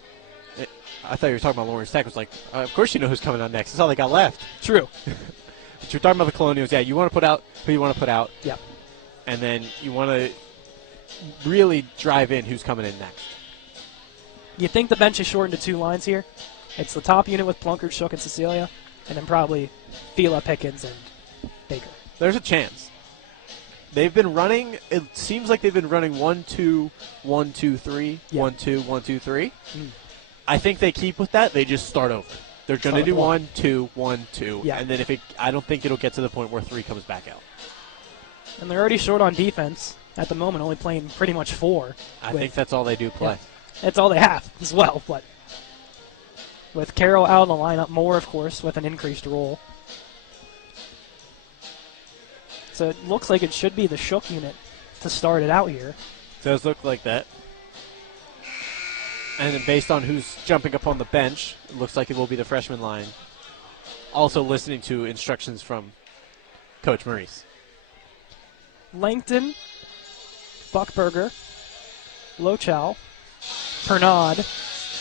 I thought you were talking about Lawrence Tech. It was like, of course you know who's coming out next. That's all they got left. True. But you're talking about the Colonials. Yeah, you want to put out who you want to put out. Yep. And then you want to really drive in who's coming in next. You think the bench is shortened to 2 lines here? It's the top unit with Plunkard, Shook, and Cecilia, and then probably Fila, Pickens, and Baker. There's a chance. They've been running, it seems like they've been running 1-2, 1-2-3, 1-2, 1-2-3. I think they keep with that. They just start over. They're going to do 1-2, 1-2, Yeah. and then I don't think it'll get to the point where 3 comes back out. And they're already short on defense at the moment, only playing pretty much 4. I think that's all they do play. Yeah, that's all they have as well. But with Carroll out of the lineup, Moore, of course, with an increased role. So it looks like it should be the Shook unit to start it out here. Does look like that. And then based on who's jumping up on the bench, it looks like it will be the freshman line. Also listening to instructions from Coach Maurice. Langton, Buckberger, Lochow, Pernod,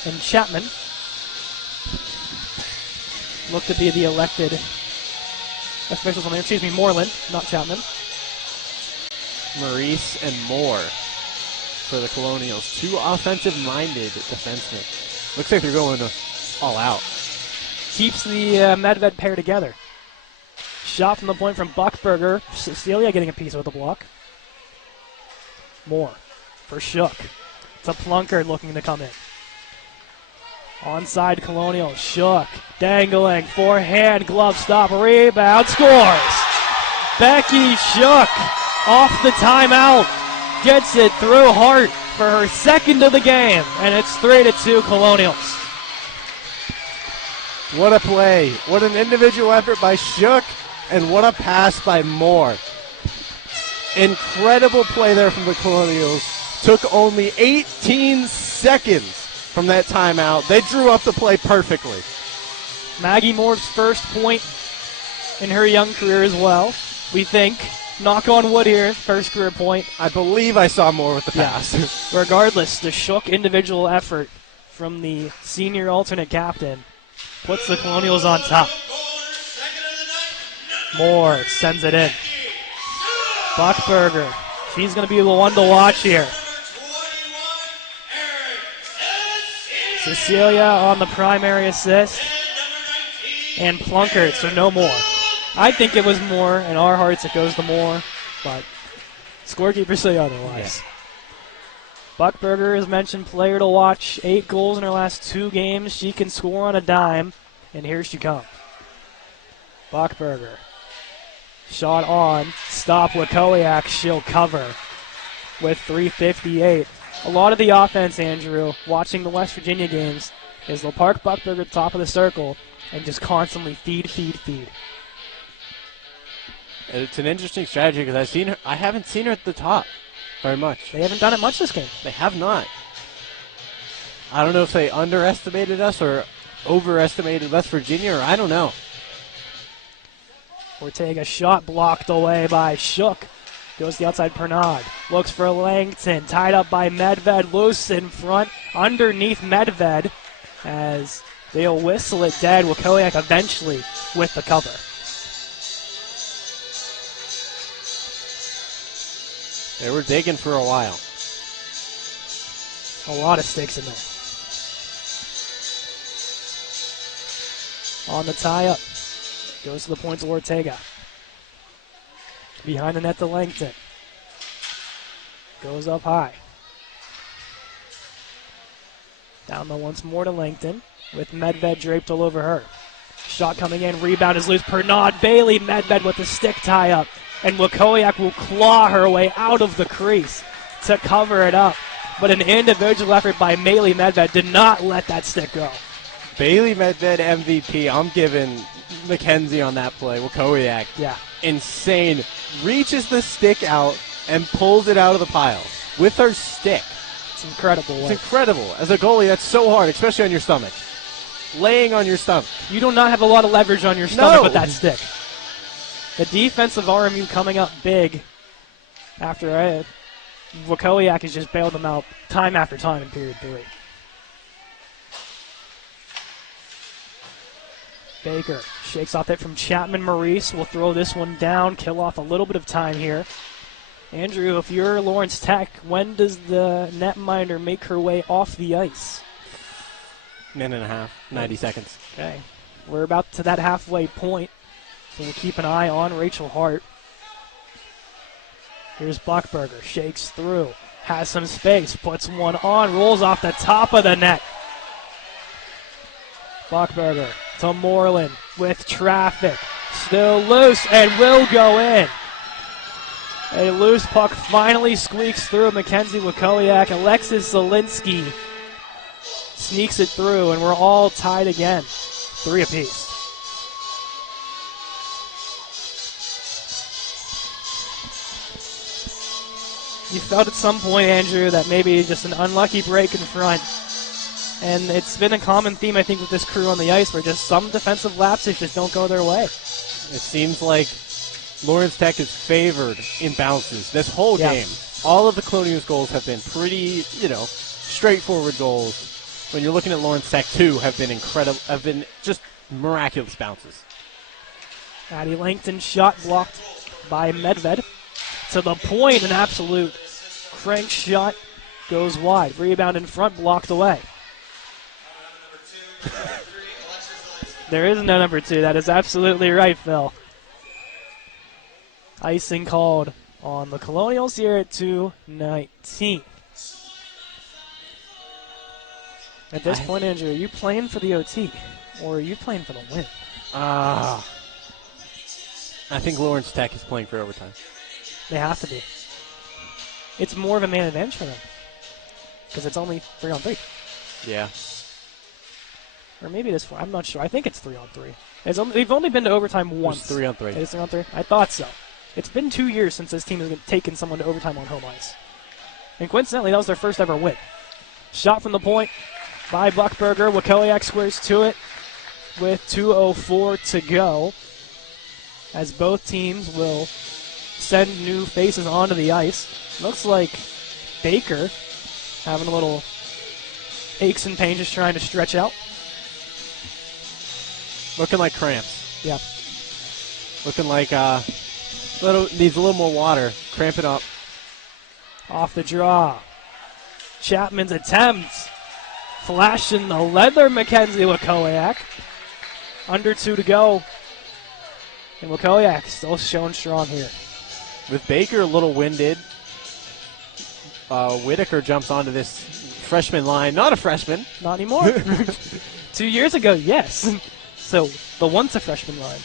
and Chapman look to be the elected officials on there. Excuse me, Moreland, not Chapman. Maurice and Moore for the Colonials. 2 offensive-minded defensemen. Looks like they're going all out. Keeps the Medved pair together. Shot from the point from Buckberger. Cecilia getting a piece with the block. Moore for Shook. It's a Plunkard looking to come in. Onside Colonial. Shook. Dangling. Forehand. Glove stop. Rebound. Scores. Becky Shook off the timeout. Gets it through Hart for her second of the game. And it's 3-2 Colonials. What a play. What an individual effort by Shook. And what a pass by Moore. Incredible play there from the Colonials. Took only 18 seconds from that timeout. They drew up the play perfectly. Maggie Moore's first point in her young career as well. We think. Knock on wood here. First career point. I believe I saw Moore with the pass. Regardless, the Shook individual effort from the senior alternate captain puts the Colonials on top. Moore sends it in. Buckberger. She's going to be the one to watch here. Cecilia on the primary assist. And Plunkett, so no more. I think it was Moore. In our hearts, it goes to Moore. But scorekeepers say otherwise. Yeah. Buckberger, as mentioned, player to watch. 8 goals in her last 2 games. She can score on a dime. And here she comes. Buckberger. Shot on. Stop Wakowiak. She'll cover with 3:58. A lot of the offense, Andrew, watching the West Virginia games, is they'll park Buckberger at the top of the circle and just constantly feed. It's an interesting strategy because I haven't seen her at the top very much. They haven't done it much this game. They have not. I don't know if they underestimated us or overestimated West Virginia, or I don't know. Ortega shot blocked away by Shook. Goes to the outside, Pernod. Looks for Langton. Tied up by Medved. Loose in front. Underneath Medved as they'll whistle it dead. Wakowiak eventually with the cover. They were digging for a while. A lot of sticks in there. On the tie-up. Goes to the point to Ortega. Behind the net to Langton. Goes up high. Down low once more to Langton with Medved draped all over her. Shot coming in. Rebound is loose. Pernod. Bailey Medved with the stick tie-up. And Wakowiak will claw her way out of the crease to cover it up. But an individual effort by Bailey Medved did not let that stick go. Bailey Medved MVP. I'm giving Mackenzie on that play. Wakowiak. Yeah. Insane. Reaches the stick out and pulls it out of the pile with her stick. It's incredible. It's incredible. As a goalie, that's so hard, especially on your stomach. Laying on your stomach. You do not have a lot of leverage on your stomach with that stick. The defense of RMU coming up big after Wakowiak has just bailed them out time after time in period 3. Baker shakes off it from Chapman. Maurice will throw this one down, kill off a little bit of time here. Andrew, if you're Lawrence Tech, when does the netminder make her way off the ice? Minute and a half, 90 seconds. Okay. We're about to that halfway point, so we'll keep an eye on Rachel Hart. Here's Buckberger, shakes through, has some space, puts one on, rolls off the top of the net. Buckberger to Moreland with traffic. Still loose and will go in. A loose puck finally squeaks through Mackenzie Wakowiak. Alexis Zielinski sneaks it through, and we're all tied again. 3 apiece. You felt at some point, Andrew, that maybe just an unlucky break in front. And it's been a common theme, I think, with this crew on the ice, where just some defensive lapses just don't go their way. It seems like Lawrence Tech is favored in bounces this whole game. All of the Colonials goals have been pretty, straightforward goals. When you're looking at Lawrence Tech, too, have been just miraculous bounces. Addie Langton shot blocked by Medved. To the point, an absolute crank shot goes wide. Rebound in front, blocked away. There is no number 2. That is absolutely right, Phil. Icing called on the Colonials here at 2:19. At this point, Andrew, are you playing for the OT or are you playing for the win? I think Lawrence Tech is playing for overtime. They have to be. It's more of a man advantage for them because it's only 3-on-3. Yeah. Or maybe it is 4. I'm not sure. I think it's 3-on-3. They've only been to overtime once. It's 3-on-3. It is 3-on-3? I thought so. It's been 2 years since this team has taken someone to overtime on home ice. And coincidentally, that was their first ever win. Shot from the point by Buckberger. Wakowiak squares to it with 2:04 to go, as both teams will send new faces onto the ice. Looks like Baker having a little aches and pains, just trying to stretch out. Looking like cramps. Yeah. Looking like needs a little more water. Cramp it up. Off the draw. Chapman's attempt. Flashing the leather, Mackenzie Wakowiak. Under 2 to go. And Wakowiak still showing strong here. With Baker a little winded, Whitaker jumps onto this freshman line. Not a freshman. Not anymore. 2 years ago, yes. So the once a freshman line.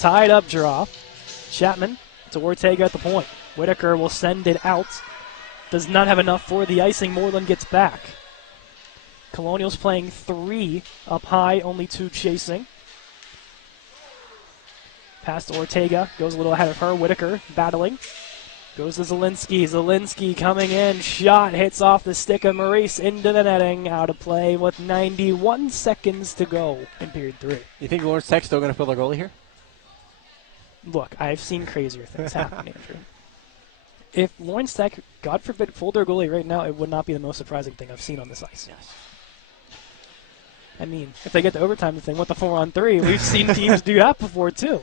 Tied up draw. Chapman to Ortega at the point. Whitaker will send it out. Does not have enough for the icing. Moreland gets back. Colonials playing 3 up high, only 2 chasing. Pass to Ortega. Goes a little ahead of her. Whitaker battling. Goes to Zielinski. Zielinski coming in. Shot hits off the stick of Maurice into the netting. Out of play with 91 seconds to go in period 3. You think Lawrence Tech's still going to fill their goalie here? Look, I've seen crazier things happen, Andrew. If Lawrence Tech, God forbid, pulled their goalie right now, it would not be the most surprising thing I've seen on this ice. Yes. I mean, if they get to overtime, the thing with the 4-on-3, we've seen teams do that before, too.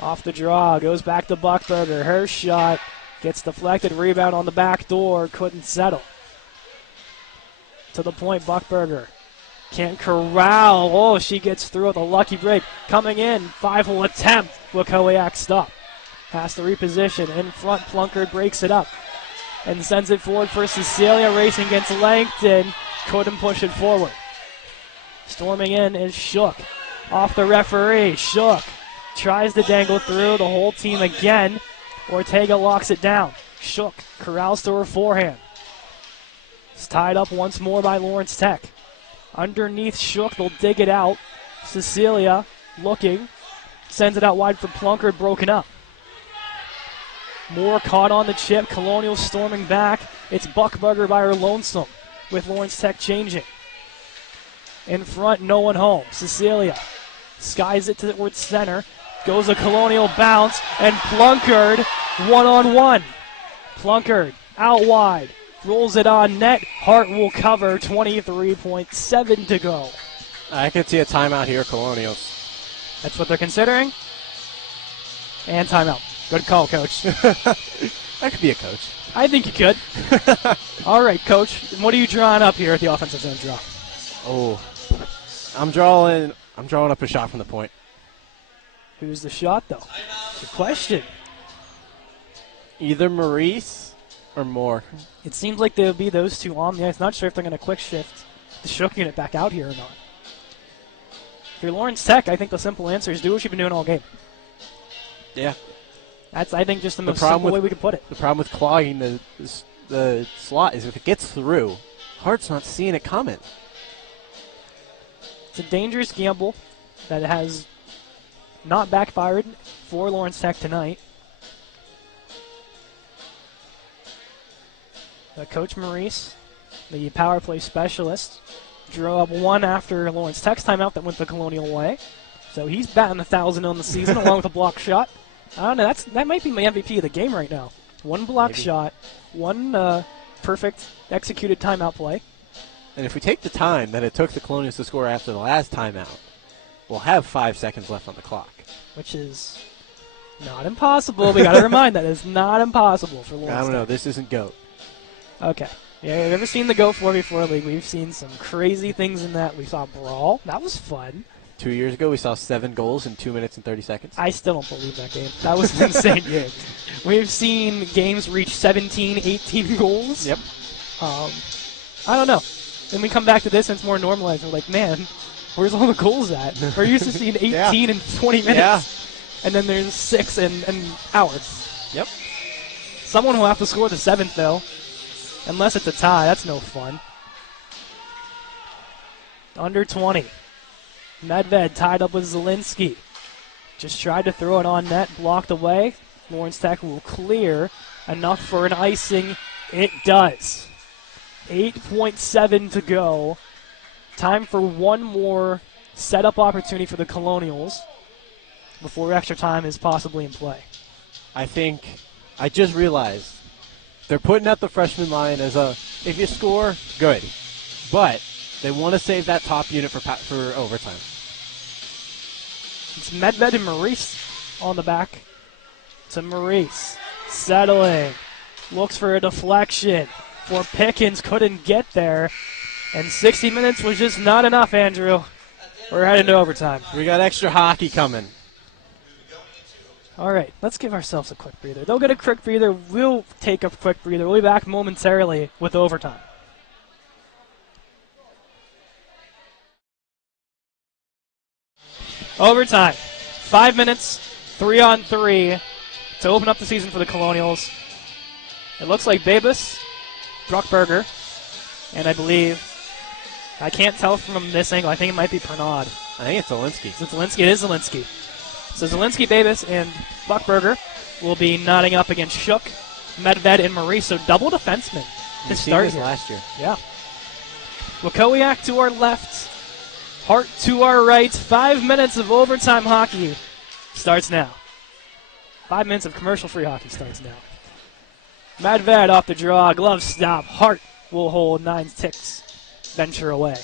Off the draw, goes back to Buckberger. Her shot gets deflected, rebound on the back door, couldn't settle. To the point, Buckberger. Can't corral. Oh, she gets through with a lucky break. Coming in, 5-hole attempt. Wakowiak stop. Has to reposition. In front, Plunkard breaks it up and sends it forward for Cecilia, racing against Langton. Couldn't push it forward. Storming in is Shook. Off the referee. Shook tries to dangle through. The whole team again. Ortega locks it down. Shook corrals to her forehand. It's tied up once more by Lawrence Tech. Underneath Shook, they'll dig it out. Cecilia looking. Sends it out wide for Plunkard, broken up. Moore caught on the chip. Colonial storming back. It's Buckberger by her lonesome with Lawrence Tech changing. In front, no one home. Cecilia skies it towards center. Goes a Colonial bounce. And Plunkard one-on-one. Plunkard out wide. Rolls it on net. Hart will cover. 23.7 to go. I could see a timeout here, Colonials. That's what they're considering. And timeout. Good call, Coach. I could be a coach. I think you could. All right, Coach. What are you drawing up here at the offensive zone draw? Oh, I'm drawing up a shot from the point. Who's the shot, though? It's a question. Either Maurice or Moore. It seems like there'll be those two on the ice. Not sure if they're going to quick shift the Shook unit back out here or not. If you're Lawrence Tech, I think the simple answer is do what you've been doing all game. Yeah. That's, I think, just the most simple way we could put it. The problem with clogging the slot is if it gets through, Hart's not seeing it coming. It's a dangerous gamble that has not backfired for Lawrence Tech tonight. Coach Maurice, the power play specialist, drew up one after Lawrence Tech's timeout that went the Colonial way. So he's batting 1,000 on the season along with a block shot. I don't know. That might be my MVP of the game right now. One block shot, one perfect executed timeout play. And if we take the time that it took the Colonials to score after the last timeout, we'll have 5 seconds left on the clock. Which is not impossible. We got to remind that it's not impossible for Lawrence I don't know. Tech. This isn't GOAT. Okay. Yeah, you've ever seen the Go 4v4 League? We've seen some crazy things in that. We saw Brawl. That was fun. 2 years ago, we saw 7 goals in 2 minutes and 30 seconds. I still don't believe that game. That was an insane game. We've seen games reach 17, 18 goals. Yep. I don't know. Then we come back to this and it's more normalized. We're like, man, where's all the goals at? We're used to seeing 18 in 20 minutes. Yeah. And then there's 6 in an hour. Yep. Someone will have to score the 7th, though. Unless it's a tie. That's no fun. Under 20. Medved tied up with Zielinski. Just tried to throw it on net, blocked away. Lawrence Tech will clear. Enough for an icing. It does. 8.7 to go. Time for one more setup opportunity for the Colonials before extra time is possibly in play. I just realized they're putting out the freshman line as if you score, good. But they want to save that top unit for overtime. It's Medved and Maurice on the back to Maurice. Settling. Looks for a deflection for Pickens. Couldn't get there. And 60 minutes was just not enough, Andrew. We're heading to overtime. We got extra hockey coming. All right, let's give ourselves a quick breather. They'll get a quick breather. We'll take a quick breather. We'll be back momentarily with overtime. Overtime. 5 minutes, 3-on-3 to open up the season for the Colonials. It looks like Babus, Bruckberger, and I believe, I can't tell from this angle, I think it might be Pernod. I think it's Zielinski. Is it Zielinski? It is Zielinski. So Zielinski, Babus, and Buckberger will be nodding up against Shook, Medved, and Maurice. So double defensemen to start here. Last year. Yeah. Wakowiak to our left, Hart to our right. 5 minutes of overtime hockey starts now. 5 minutes of commercial-free hockey starts now. Medved off the draw, glove stop. Hart will hold 9 ticks. Venture away.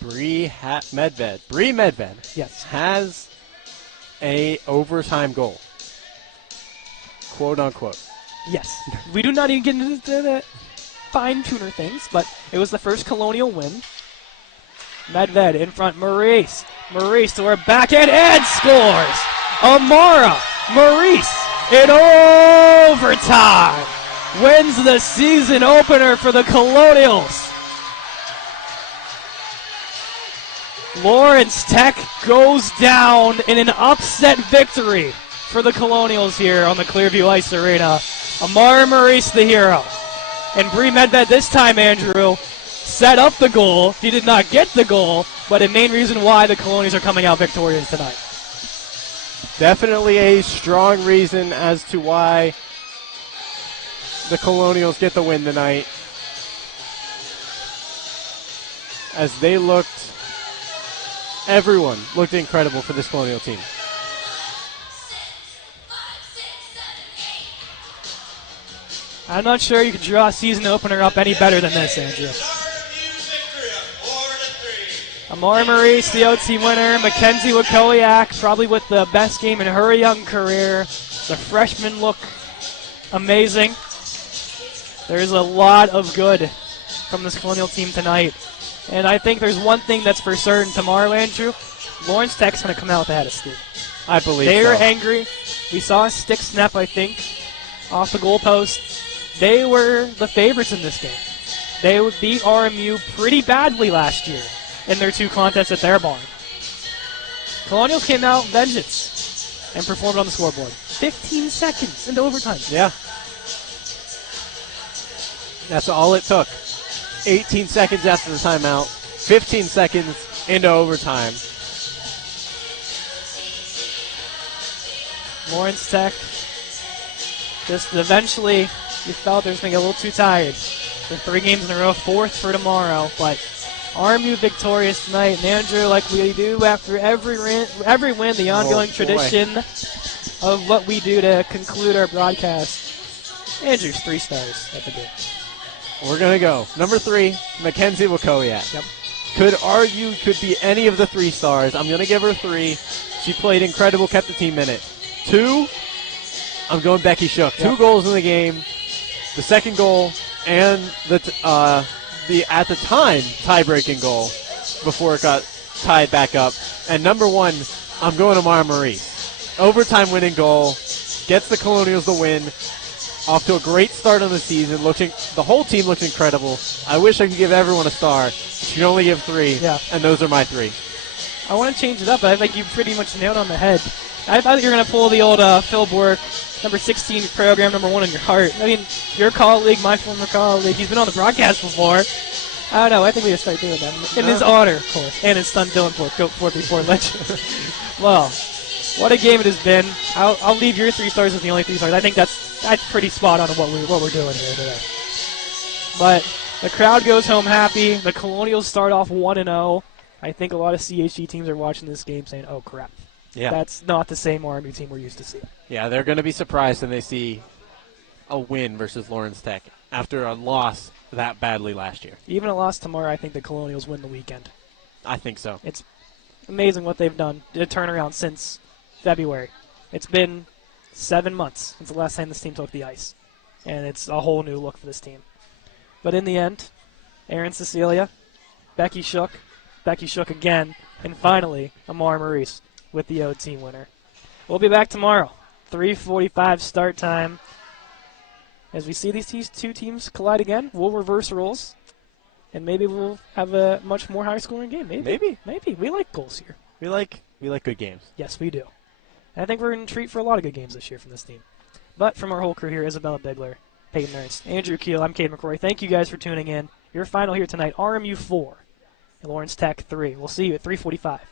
Bree Medved. Yes. Has a overtime goal. Quote unquote. Yes. We do not even get into the fine-tuner things, but it was the first Colonial win. Medved in front, Maurice. Maurice to our backhand and scores! Amara Maurice in overtime wins the season opener for the Colonials. Lawrence Tech goes down in an upset victory for the Colonials here on the Clearview Ice Arena. Amara Maurice, the hero. And Bree Medved this time, Andrew, set up the goal. He did not get the goal, but a main reason why the Colonials are coming out victorious tonight. Definitely a strong reason as to why the Colonials get the win tonight. As they everyone looked incredible for this Colonial team. I'm not sure you could draw a season opener up any better than this, Andrew. Amara Maurice, the OT winner. Mackenzie Wakowiak, probably with the best game in her young career. The freshmen look amazing. There's a lot of good from this Colonial team tonight. And I think there's one thing that's for certain tomorrow, Andrew. Lawrence Tech's going to come out with a head of steam. I believe they so. are angry. We saw a stick snap, I think, off the goalpost. They were the favorites in this game. They beat RMU pretty badly last year in their 2 contests at their barn. Colonials came out vengeance and performed on the scoreboard. 15 seconds into overtime. Yeah. That's all it took. 18 seconds after the timeout, 15 seconds into overtime. Lawrence Tech just eventually you felt they were going to get a little too tired. For 3 games in a row, 4th for tomorrow, but RMU victorious tonight. And Andrew, like we do after every win, the ongoing tradition of what we do to conclude our broadcast. Andrew's 3 stars at the game. We're going to go. Number 3, Mackenzie Wakowiak. Yep. Could be any of the 3 stars. I'm going to give her 3. She played incredible, kept the team in it. 2, I'm going Becky Shook. 2 goals in the game. The second goal and the at the time tie-breaking goal before it got tied back up. And number 1, I'm going to Amara Maurice. Overtime winning goal. Gets the Colonials the win. Off to a great start on the season. The whole team looks incredible. I wish I could give everyone a star. But you can only give 3, and those are my 3. I want to change it up, but I think you pretty much nailed on the head. I thought you were going to pull the old Phil Bork, number 16 program, number 1 in your heart. I mean, your colleague, my former colleague, he's been on the broadcast before. I don't know. I think we just start doing that. In his honor, of course. And his son, Dylan Bork, GOAT 4x4 legend. Well, what a game it has been. I'll leave your 3 stars as the only 3 stars. I think that's pretty spot on what we're doing here today. But the crowd goes home happy. The Colonials start off 1-0. I think a lot of CHG teams are watching this game saying, oh, crap. Yeah. That's not the same RMU team we're used to seeing. Yeah, they're going to be surprised when they see a win versus Lawrence Tech after a loss that badly last year. Even a loss tomorrow, I think the Colonials win the weekend. I think so. It's amazing what they've done to turn around since February. It's been 7 months since the last time this team took the ice. And it's a whole new look for this team. But in the end, Aaron Cecilia, Becky Shook again, and finally, Amar Maurice with the OT winner. We'll be back tomorrow, 3:45 start time. As we see these two teams collide again, we'll reverse roles, and maybe we'll have a much more high-scoring game. Maybe. We like goals here. We like good games. Yes, we do. And I think we're in treat for a lot of good games this year from this team. But from our whole crew here, Isabella Bigler, Peyton Ernst, Andrew Keel, I'm Cade McCrory. Thank you guys for tuning in. Your final here tonight, RMU 4 and Lawrence Tech 3. We'll see you at 3:45.